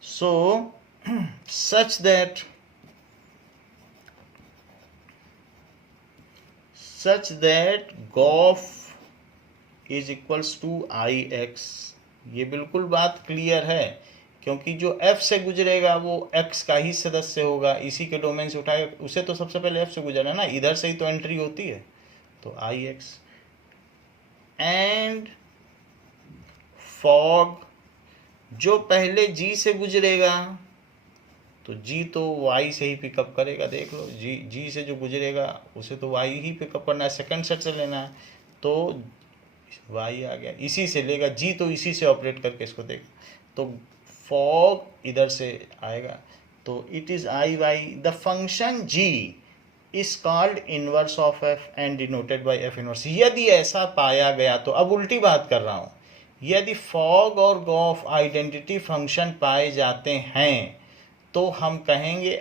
So such that gof is equals to ix। ये बिल्कुल बात क्लियर है, क्योंकि जो f से गुजरेगा वो x का ही सदस्य होगा, इसी के डोमेन से उठाए, उसे तो सबसे पहले f से गुजरना ना, इधर से ही तो एंट्री होती है, तो ix। एंड फॉग जो पहले g से गुजरेगा तो g तो y से ही पिकअप करेगा, देख लो g से जो गुजरेगा उसे तो y ही पिकअप करना है, सेकंड सेट से लेना है। तो y आ गया, इसी से लेगा g, तो इसी से ऑपरेट करके इसको देख, तो फॉग इधर से आएगा, तो it is I Y. The function g is called inverse of f and denoted by f inverse. यदि ऐसा पाया गया तो, अब उल्टी बात कर रहा हूँ, यदि फॉग और गॉफ आइडेंटिटी फंक्शन पाए जाते हैं तो हम कहेंगे,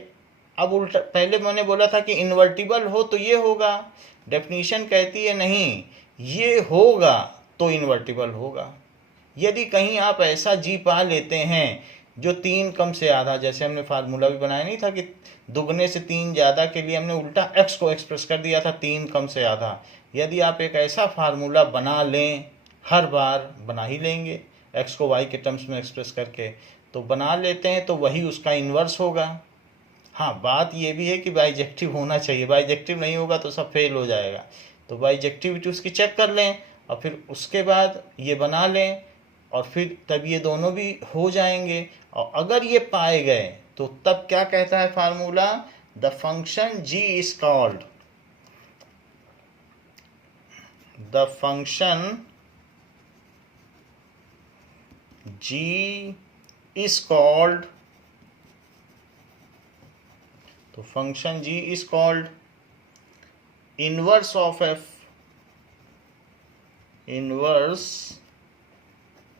अब उल्टा, पहले मैंने बोला था कि इन्वर्टिबल हो तो ये होगा, डेफिनेशन कहती है नहीं, ये होगा तो इन्वर्टिबल होगा। यदि कहीं आप ऐसा जी पा लेते हैं जो 3 कम से आधा, जैसे हमने फार्मूला भी बनाया नहीं था कि दुगने से 3 ज़्यादा के लिए हमने उल्टा x को एक्सप्रेस कर दिया था 3 कम से आधा। यदि आप एक ऐसा फार्मूला बना लें, हर बार बना ही लेंगे x को y के टर्म्स में एक्सप्रेस करके, तो बना लेते हैं तो वही उसका इन्वर्स होगा। हाँ, बात ये भी है कि बाइजेक्टिव होना चाहिए, बाइजेक्टिव नहीं होगा तो सब फेल हो जाएगा। तो बाइजेक्टिविटी उसकी चेक कर लें और फिर उसके बाद ये बना लें और फिर तब ये दोनों भी हो जाएंगे। और अगर ये पाए गए तो तब क्या कहता है formula, the function g is called, the function g is called, तो function g is called inverse of f, inverse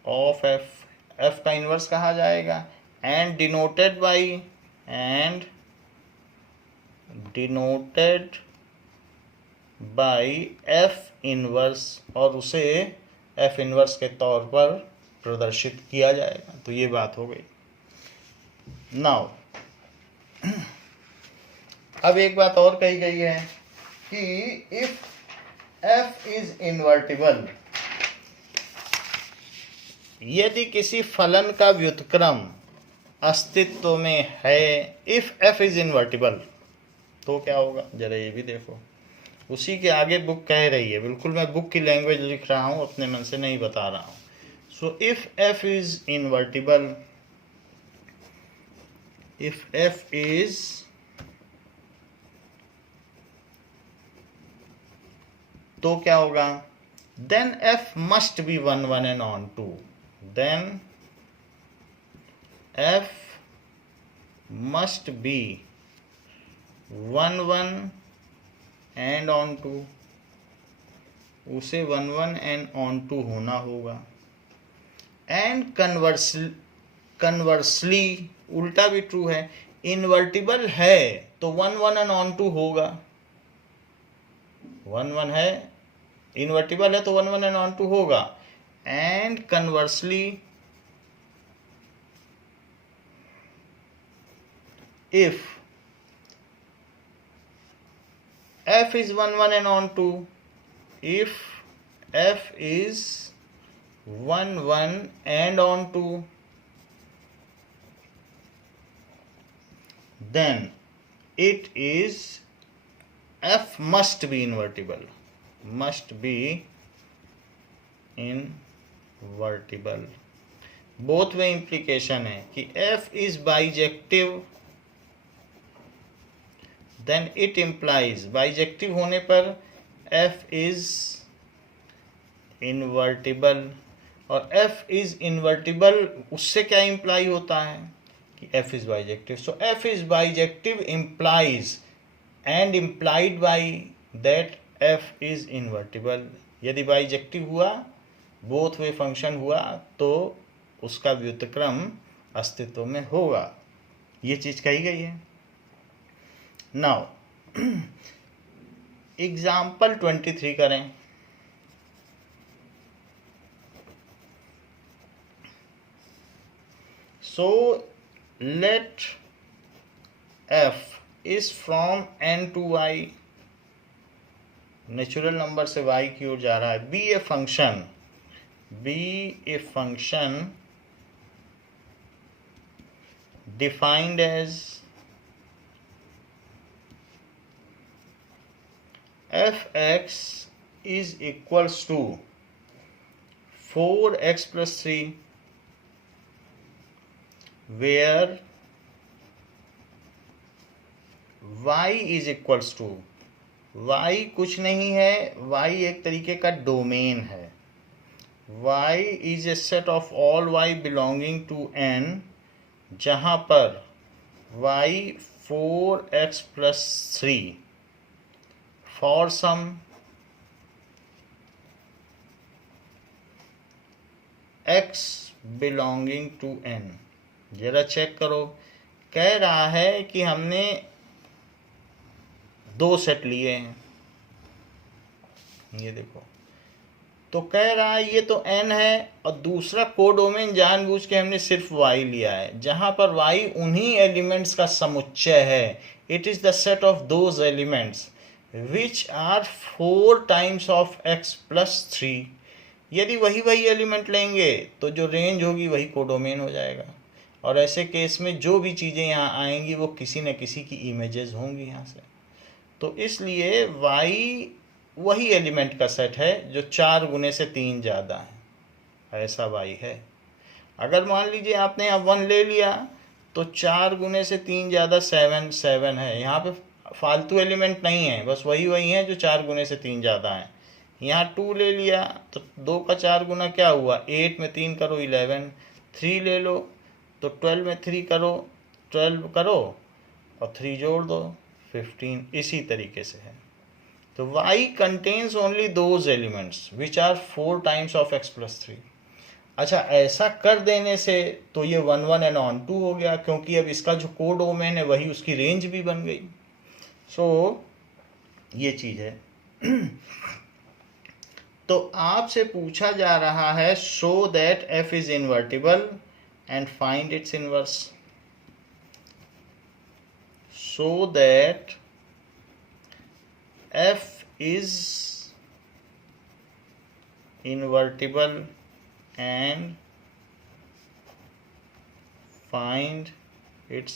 of f, f का इनवर्स कहा जाएगा, and denoted by, and denoted by f inverse, और उसे f inverse के तौर पर प्रदर्शित किया जाएगा। तो ये बात हो गई। नाउ अब एक बात और कही गई है कि इफ f इज इन्वर्टिबल, यदि किसी फलन का व्युत्क्रम अस्तित्व में है, इफ f इज इन्वर्टिबल, तो क्या होगा, जरा ये भी देखो। उसी के आगे बुक कह रही है, बिल्कुल मैं बुक की लैंग्वेज लिख रहा हूँ, अपने मन से नहीं बता रहा हूँ। So if f is invertible, if f is, तो क्या होगा, then f must be 1 1 and onto, then f must be 1 1 and on 2, उसे 1 1 and on 2 होना होगा। एंड कन्वर्सली उल्टा भी ट्रू है, इन्वर्टिबल है तो 1 1 and on 2 होगा, 1 1 है, इन्वर्टिबल है तो 1 1 and on 2 होगा। And conversely, if f is 1 1 and on 2, if f is 1 1 and on 2, then it is, f must be invertible, must be invertible. Both में इम्प्लीकेशन है कि f is bijective, then it implies, bijective होने पर f is invertible, और f is invertible उससे क्या imply होता है कि f is bijective. So f is bijective implies and implied by that f is invertible. यदि बाइजेक्टिव हुआ, बोथ वे फंक्शन हुआ, तो उसका व्युत्क्रम अस्तित्व में होगा। ये चीज कही गई है। नाउ एग्जाम्पल 23 करें। So let f is from n to y, natural number से y की ओर जा रहा है, be a function defined as f(x) is equals to 4x plus 3, where y is equals to, y कुछ नहीं है, y एक तरीके का डोमेन है, y is a set of all y belonging to n, जहाँ पर y 4x plus 3 for some x belonging to n। जरा चेक करो, कह रहा है कि हमने दो सेट लिए हैं, ये देखो, तो कह रहा है ये तो n है और दूसरा कोडोमेन जानबूझ के हमने सिर्फ y लिया है, जहां पर y उन्हीं एलिमेंट्स का समुच्चय है। It is the set of those elements which are 4 times of x plus 3। यदि वही एलिमेंट लेंगे तो जो रेंज होगी वही कोडोमेन हो जाएगा, और ऐसे केस में जो भी चीज़ें यहाँ आएंगी वो किसी न किसी की इमेजेस होंगी यहाँ से। तो इसलिए y वही एलिमेंट का सेट है जो 4 गुने से 3 ज़्यादा है, ऐसा y है। अगर मान लीजिए आपने यहाँ 1 ले लिया तो 4 गुने से 3 ज़्यादा 7 है, यहाँ पे फालतू एलिमेंट नहीं है, बस वही है जो 4 गुने से 3 ज़्यादा है। यहाँ 2 ले लिया तो 2 का 4 गुना क्या हुआ, 8 में 3 करो 11, 3 ले लो तो 12 में 3 करो 12 करो और 3 जोड़ दो 15, इसी तरीके से है। तो y contains only those elements which are 4 times of x plus 3। अच्छा, ऐसा कर देने से तो ये 1 1 and on 2 हो गया, क्योंकि अब इसका जो कोडोमेन है वही उसकी रेंज भी बन गई। सो ये चीज़ है। तो आपसे पूछा जा रहा है show that f is invertible and find its inverse. So that f is invertible and find its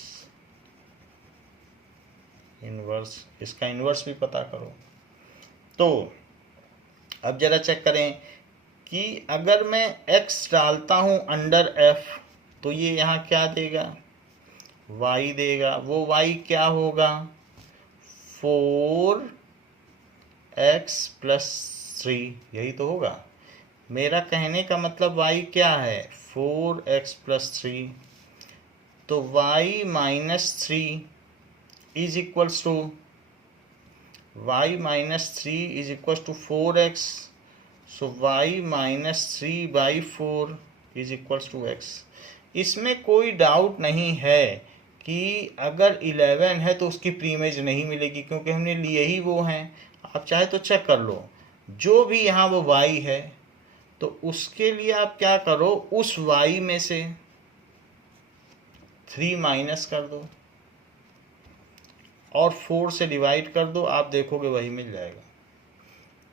inverse। इसका इन्वर्स भी पता करो। तो अब जरा चेक करें कि अगर मैं x डालता हूं अंडर f तो ये यहाँ क्या देगा, y देगा। वो y क्या होगा, 4x प्लस 3, यही तो होगा। मेरा कहने का मतलब y क्या है, 4x प्लस 3, तो y minus 3 is equals to y minus 3 is equals to 4x, so y minus 3/4 is equals to x। इसमें कोई डाउट नहीं है कि अगर 11 है तो उसकी प्रीमेज नहीं मिलेगी, क्योंकि हमने लिए ही वो हैं। आप चाहे तो चेक कर लो, जो भी यहाँ वो y है तो उसके लिए आप क्या करो, उस y में से 3 माइनस कर दो और 4 से डिवाइड कर दो, आप देखोगे वही मिल जाएगा।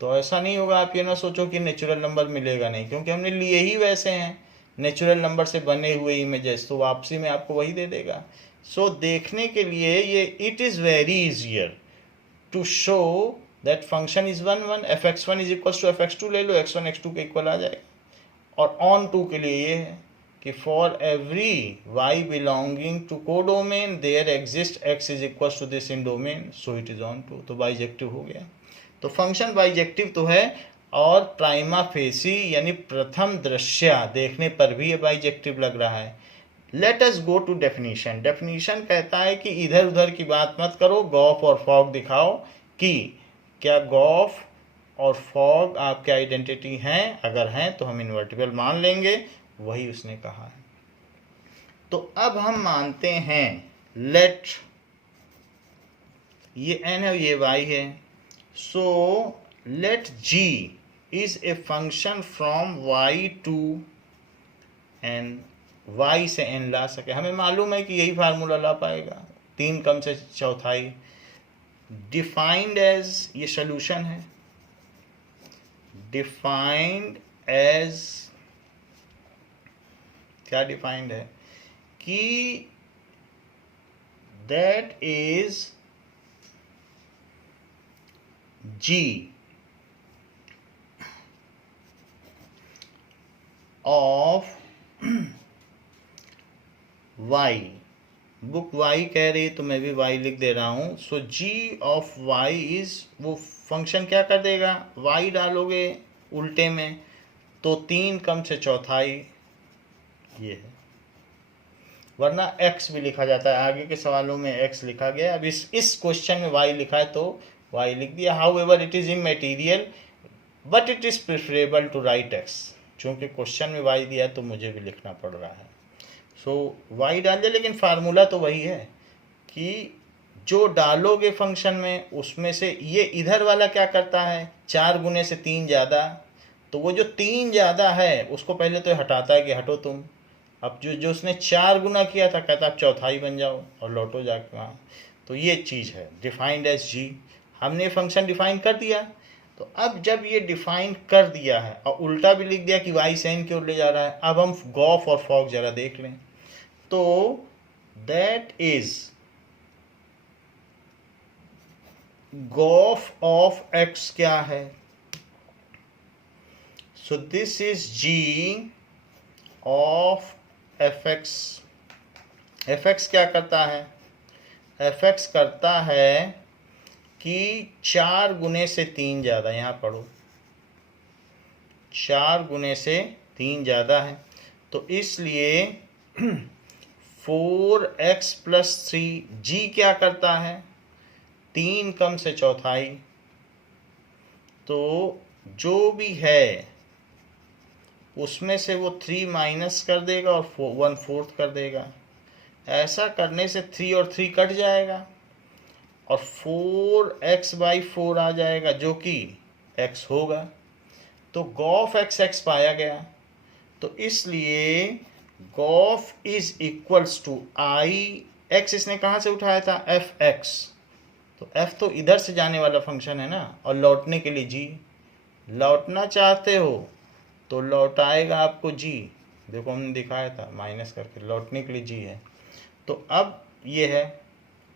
तो ऐसा नहीं होगा, आप ये ना सोचो कि नेचुरल नंबर मिलेगा नहीं, क्योंकि हमने लिए ही वैसे हैं, नेचुरल नंबर से बने हुए इमेजेस, तो वापसी में आपको वही दे देगा। सो देखने के लिए ये it is very easier to show that function is 1 1, fx1 is equals to fx2 ले लो, x1 x2 के इक्वल आ जाएगा। और ऑन 2 के लिए ये है कि for every y belonging to codomain there exist x is equals to this in domain, so it is on 2। तो बाइजेक्टिव हो गया। तो फंक्शन बाइजेक्टिव तो है, और प्राइमा फेसी यानी प्रथम दृश्या देखने पर भी ये बाइजेक्टिव लग रहा है। Let us go to definition. Definition कहता है कि इधर उधर की बात मत करो, गॉफ और फॉग दिखाओ कि क्या गॉफ और फॉग आपके आइडेंटिटी हैं। अगर हैं तो हम इन्वर्टिबल मान लेंगे, वही उसने कहा है। तो अब हम मानते हैं लेट, ये n है ये y है, so let g is a function from y to n, y से n ला सके। हमें मालूम है कि यही फार्मूला ला पाएगा, 3 कम से चौथाई। डिफाइंड एज, ये सोल्यूशन है, डिफाइंड एज, क्या डिफाइंड है कि that is g of y। Book y कह रही है तो मैं भी y लिख दे रहा हूं। सो g ऑफ y इज, वो फंक्शन क्या कर देगा, y डालोगे उल्टे में तो 3 कम से चौथाई ये है, वरना x भी लिखा जाता है। आगे के सवालों में x लिखा गया, अब इस क्वेश्चन में y लिखा है तो y लिख दिया। However it is immaterial but it is preferable to write x। चूंकि क्वेश्चन में y दिया है तो मुझे भी लिखना पड़ रहा है, सो y डाल दिया, लेकिन फार्मूला तो वही है कि जो डालोगे फंक्शन में उसमें से ये इधर वाला क्या करता है, 4 गुने से 3 ज़्यादा, तो वो जो 3 ज़्यादा है उसको पहले तो हटाता है कि हटो तुम। अब जो उसने 4 गुना किया था कहता अब चौथाई बन जाओ और लौटो जाके वहाँ। तो ये चीज़ है डिफाइंड एज जी। हमने फंक्शन डिफाइन कर दिया, तो अब जब ये डिफाइन कर दिया है और उल्टा भी लिख दिया कि वाई साइन की ओर ले जा रहा है, अब हम गॉफ और फॉग जरा देख लें। तो that is gof of x क्या है, so this is g of f x. F x क्या करता है, एफ एक्स करता है कि 4 गुने से 3 ज़्यादा, यहाँ पढ़ो 4 गुने से 3 ज़्यादा है, तो इसलिए 4x प्लस 3, जी क्या करता है 3 कम से चौथाई, तो जो भी है उसमें से वो 3 माइनस कर देगा और 1/4 कर देगा। ऐसा करने से 3 और 3 कट जाएगा और 4x/4 आ जाएगा जो कि x होगा। तो गॉफ एक्स एक्स पाया गया, तो इसलिए gof is equals to I x, इसने कहाँ से उठाया था एफ एक्स, तो एफ तो इधर से जाने वाला फंक्शन है ना, और लौटने के लिए जी, लौटना चाहते हो तो लौटाएगा आपको जी, देखो हमने दिखाया था माइनस करके, लौटने के लिए जी है। तो अब ये है,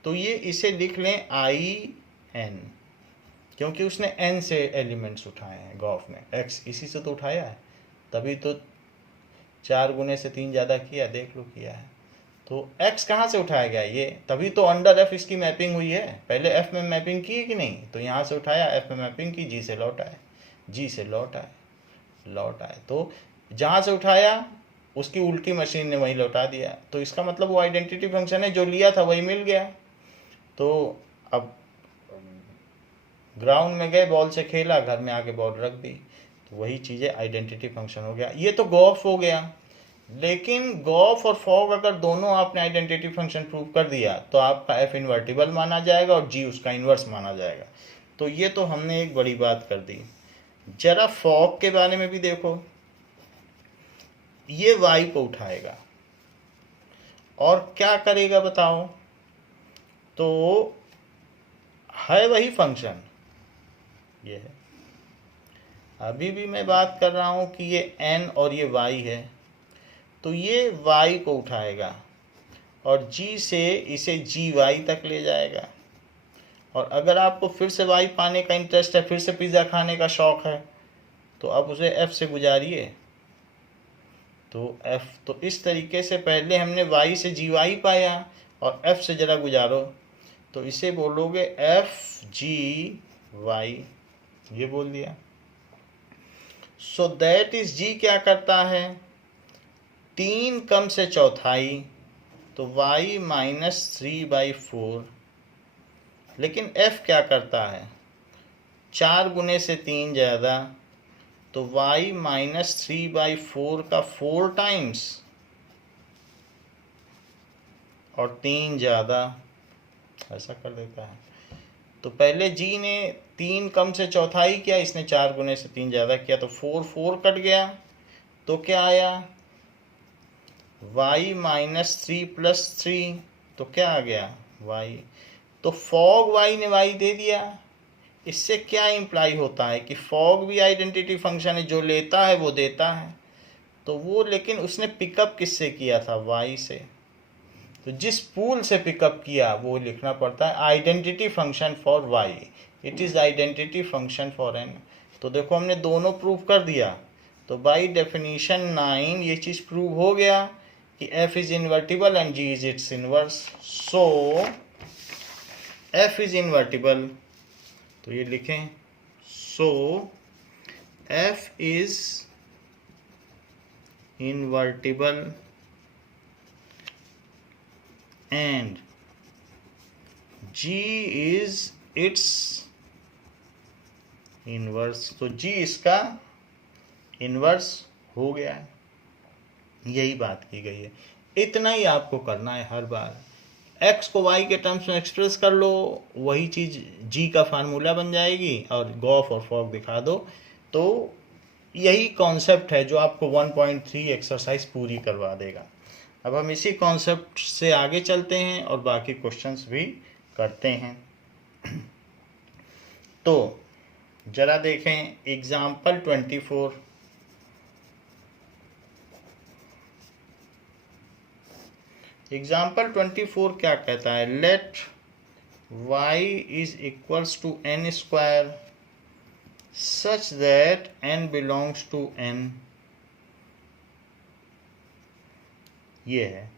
तो ये इसे लिख लें आई एन, क्योंकि उसने एन से एलिमेंट्स उठाए हैं गॉफ ने, एक्स इसी से तो उठाया है, तभी तो 4 गुने से 3 ज़्यादा किया, देख लो किया है। तो x कहाँ से उठाया गया ये, तभी तो अंडर f इसकी मैपिंग हुई है, पहले f में मैपिंग की है कि नहीं, तो यहाँ से उठाया, f में मैपिंग की, g से लौट आए, g से लौट आए, तो जहाँ से उठाया उसकी उल्टी मशीन ने वहीं लौटा दिया, तो इसका मतलब वो आइडेंटिटी फंक्शन है, जो लिया था वही मिल गया। तो अब ग्राउंड में गए, बॉल से खेला, घर में आके बॉल रख दी, तो वही चीज़ें आइडेंटिटी फंक्शन हो गया। ये तो गॉफ हो गया, लेकिन गॉफ और फॉग अगर दोनों आपने आइडेंटिटी फंक्शन प्रूव कर दिया तो आपका एफ इन्वर्टिबल माना जाएगा और जी उसका इन्वर्स माना जाएगा। तो ये तो हमने एक बड़ी बात कर दी। जरा फॉग के बारे में भी देखो, ये वाई को उठाएगा और क्या करेगा बताओ, तो है वही फंक्शन, ये है। अभी भी मैं बात कर रहा हूं कि ये n और ये y है, तो ये y को उठाएगा और g से इसे gy तक ले जाएगा। और अगर आपको फिर से y पाने का इंटरेस्ट है, फिर से पिज़्ज़ा खाने का शौक़ है, तो आप उसे f से गुजारिए। तो f, तो इस तरीके से पहले हमने y से gy पाया और f से ज़रा गुजारो, तो इसे बोलोगे f(g(y), ये बोल दिया। सो दैट इज g क्या करता है 3 कम से चौथाई, तो y माइनस 3/4, लेकिन f क्या करता है 4 गुने से 3 ज़्यादा, तो y माइनस 3/4 का 4 टाइम्स और 3 ज़्यादा, ऐसा कर देता है। तो पहले g ने 3 कम से चौथाई किया, इसने 4 गुने से 3 ज़्यादा किया, तो 4 कट गया, तो क्या आया y माइनस 3 प्लस 3, तो क्या आ गया y। तो फॉग y ने y दे दिया, इससे क्या इम्प्लाई होता है कि फॉग भी आइडेंटिटी फंक्शन है, जो लेता है वो देता है। तो वो, लेकिन उसने पिकअप किससे किया था y से, तो जिस पूल से पिकअप किया वो लिखना पड़ता है identity function for y, it is identity function for n। तो देखो हमने दोनों प्रूव कर दिया, तो बाई डेफिनीशन 9 ये चीज़ प्रूव हो गया कि f is invertible and g is it's inverse. So f is invertible, तो ये लिखें, सो f is invertible and G is it's inverse, तो G इसका इनवर्स हो गया है। यही बात की गई है, इतना ही आपको करना है हर बार। x को y के टर्म्स में एक्सप्रेस कर लो, वही चीज़ g का फार्मूला बन जाएगी, और गॉफ और फॉग दिखा दो। तो यही कॉन्सेप्ट है जो आपको 1.3 एक्सरसाइज पूरी करवा देगा। अब हम इसी कॉन्सेप्ट से आगे चलते हैं और बाकी क्वेश्चंस भी करते हैं। तो जरा देखें एग्जाम्पल 24। एग्जाम्पल 24 क्या कहता है, let y is equals to n square such that n belongs to n। ये है,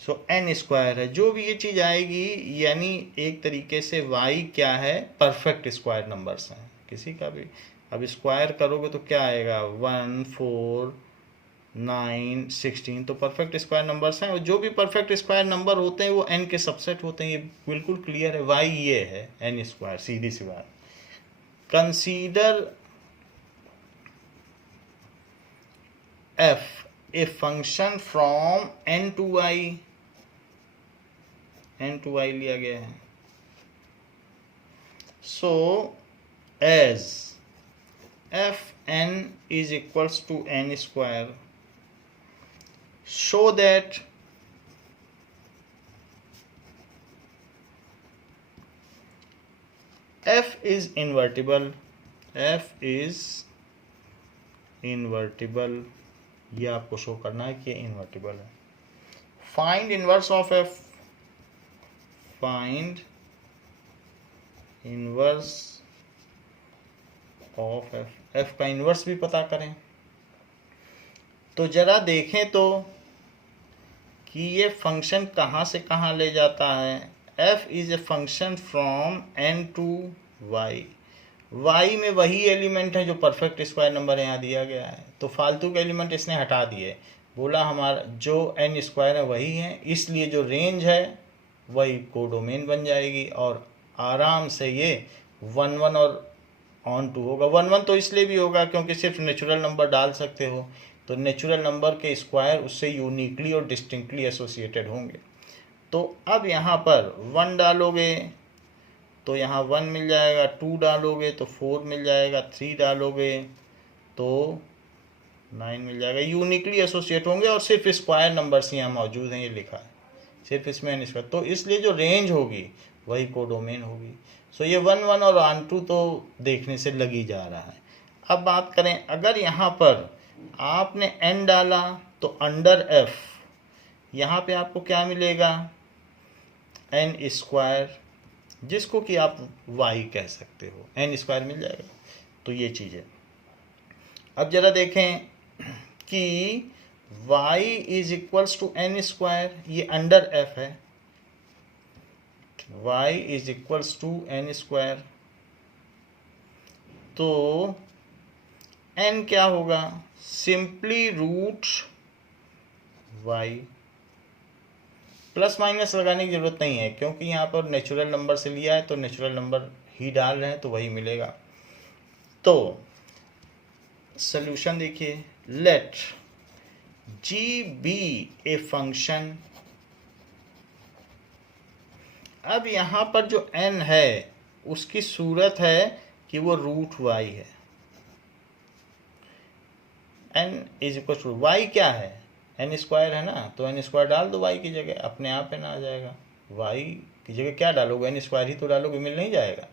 सो n स्क्वायर है, जो भी ये चीज़ आएगी, यानी एक तरीके से y क्या है, परफेक्ट स्क्वायर नंबर्स हैं किसी का भी। अब स्क्वायर करोगे तो क्या आएगा, 1 4 9 16, तो परफेक्ट स्क्वायर नंबर्स हैं, और जो भी परफेक्ट स्क्वायर नंबर होते हैं वो n के सबसेट होते हैं। ये बिल्कुल क्लियर है, y ये है n स्क्वायर, सीधी सी बात। Consider f a function from n to y, n to y लिया गया है। So as f n is equals to n square, show that f is invertible, f is invertible, ये आपको शो करना है कि इन्वर्टिबल है। Find inverse of f, find inverse of f, f का इनवर्स भी पता करें। तो जरा देखें तो कि ये फंक्शन कहाँ से कहाँ ले जाता है। f is a function from n to y, y में वही एलिमेंट है जो परफेक्ट स्क्वायर नंबर यहाँ दिया गया है, तो फालतू के एलिमेंट इसने हटा दिए, बोला हमारा जो n स्क्वायर है वही है, इसलिए जो रेंज है वही कोडोमेन बन जाएगी, और आराम से ये 1 1 और ऑन टू होगा। 1 1 तो इसलिए भी होगा क्योंकि सिर्फ नेचुरल नंबर डाल सकते हो, तो नेचुरल नंबर के स्क्वायर उससे यूनिकली और डिस्टिंक्टली एसोसिएटेड होंगे। तो अब यहाँ पर 1 डालोगे तो यहाँ 1 मिल जाएगा, 2 डालोगे तो 4 मिल जाएगा, 3 डालोगे तो 9 मिल जाएगा, यूनिकली एसोसिएट होंगे, और सिर्फ स्क्वायर नंबर्स यहाँ मौजूद हैं, ये लिखा है सिर्फ इसमें n स्क्वायर, तो इसलिए जो रेंज होगी वही कोडोमेन होगी। सो ये 1 1 और ऑन टू तो देखने से लग ही जा रहा है। अब बात करें, अगर यहाँ पर आपने n डाला तो अंडर f यहाँ पे आपको क्या मिलेगा, n स्क्वायर, जिसको कि आप y कह सकते हो, n स्क्वायर मिल जाएगा। तो ये चीज़ है। अब जरा देखें कि y is equals to n square, ये अंडर f है, y is equals to n square, तो n क्या होगा, simply root y। Plus minus लगाने की जरूरत नहीं है क्योंकि यहाँ पर नेचुरल नंबर से लिया है, तो नेचुरल नंबर ही डाल रहे हैं तो वही मिलेगा। तो सॉल्यूशन देखिए, let g be a function. अब यहाँ पर जो n है उसकी सूरत है कि वो रूट y है, n is equal to y क्या है, n स्क्वायर है ना, तो n स्क्वायर डाल दो y की जगह, अपने आप n आ जाएगा। y की जगह क्या डालोगे, n स्क्वायर ही तो डालोगे, मिल नहीं जाएगा।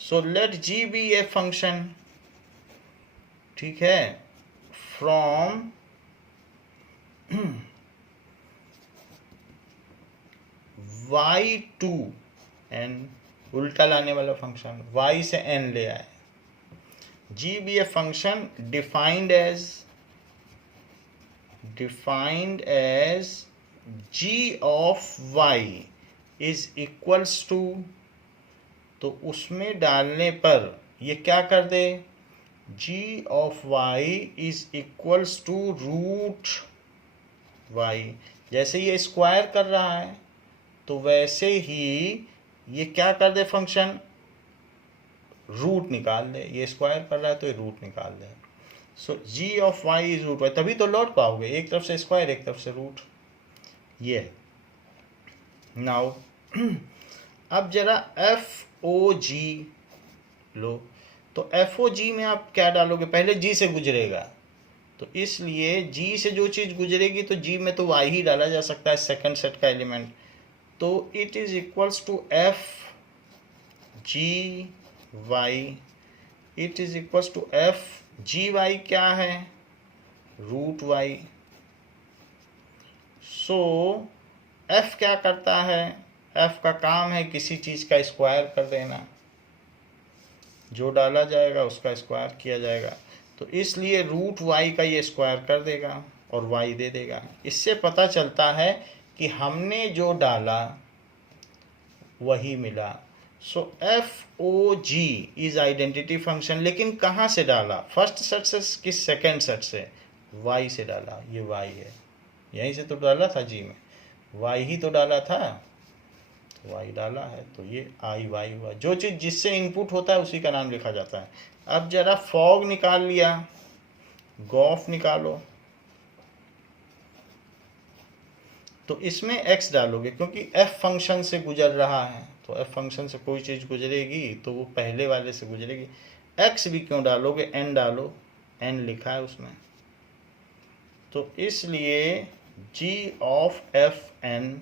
So let g be a function, ठीक है, फ्रॉम y टू n, उल्टा लाने वाला फंक्शन, y से n ले आए। g be a function defined as g of y is equals to, तो उसमें डालने पर ये क्या कर दे, g of y is equals to root y. जैसे ये स्क्वायर कर रहा है तो वैसे ही ये क्या कर दे, फंक्शन रूट निकाल दे। ये स्क्वायर कर रहा है तो ये रूट निकाल दे। So g of y is root y, तभी तो लौट पाओगे, एक तरफ से स्क्वायर एक तरफ से रूट। ये नाउ अब जरा एफ ओ जी लो, तो एफ ओ जी में आप क्या डालोगे, पहले जी से गुजरेगा, तो इसलिए जी से जो चीज़ गुजरेगी तो जी में तो वाई ही डाला जा सकता है, सेकंड सेट का एलिमेंट। तो it is equals to f g y, it is equals to f g y क्या है, रूट वाई। सो एफ क्या करता है, एफ का काम है किसी चीज़ का स्क्वायर कर देना, जो डाला जाएगा उसका स्क्वायर किया जाएगा। तो इसलिए रूट वाई का ये स्क्वायर कर देगा और वाई दे देगा। इससे पता चलता है कि हमने जो डाला वही मिला। So F O g is identity function, लेकिन कहाँ से डाला, फर्स्ट सेट से कि सेकेंड सेट से, वाई से डाला। ये वाई है, यहीं से तो डाला था जी में, वाई ही तो डाला था, वाई डाला है तो ये आई वाई हुआ। जो चीज़ जिससे इनपुट होता है उसी का नाम लिखा जाता है। अब जरा फॉग निकाल लिया, गॉफ निकालो, तो इसमें x डालोगे क्योंकि f फंक्शन से गुजर रहा है, तो f फंक्शन से कोई चीज़ गुजरेगी तो वो पहले वाले से गुजरेगी। x भी क्यों डालोगे, n डालो, n लिखा है उसमें। तो इसलिए g ऑफ एफ एन,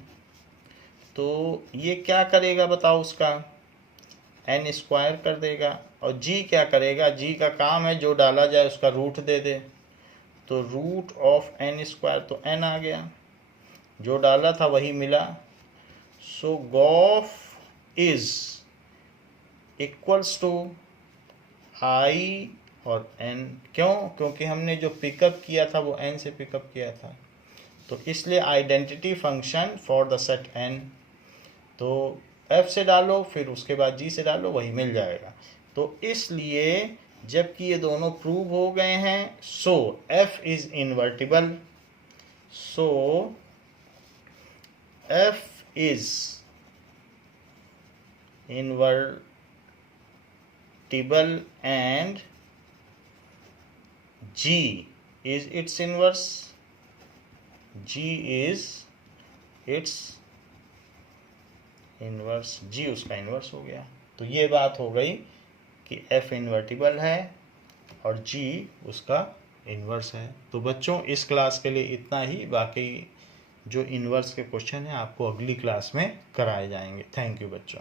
तो ये क्या करेगा बताओ, उसका n स्क्वायर कर देगा। और g क्या करेगा, g का काम है जो डाला जाए उसका रूट दे दे, तो रूट ऑफ n स्क्वायर, तो n आ गया, जो डाला था वही मिला। सो गॉफ इज इक्वल्स टू आई और n, क्यों, क्योंकि हमने जो पिकअप किया था वो n से पिकअप किया था, तो इसलिए identity function for the set n। तो f से डालो फिर उसके बाद g से डालो, वही मिल जाएगा। तो इसलिए जबकि ये दोनों प्रूव हो गए हैं, सो f is invertible, so f is invertible and g is its inverse, g is its inverse, g उसका इन्वर्स हो गया। तो ये बात हो गई कि f इन्वर्टिबल है और g उसका इन्वर्स है। तो बच्चों इस क्लास के लिए इतना ही, बाकी जो इन्वर्स के क्वेश्चन हैं आपको अगली क्लास में कराए जाएंगे। थैंक यू बच्चों।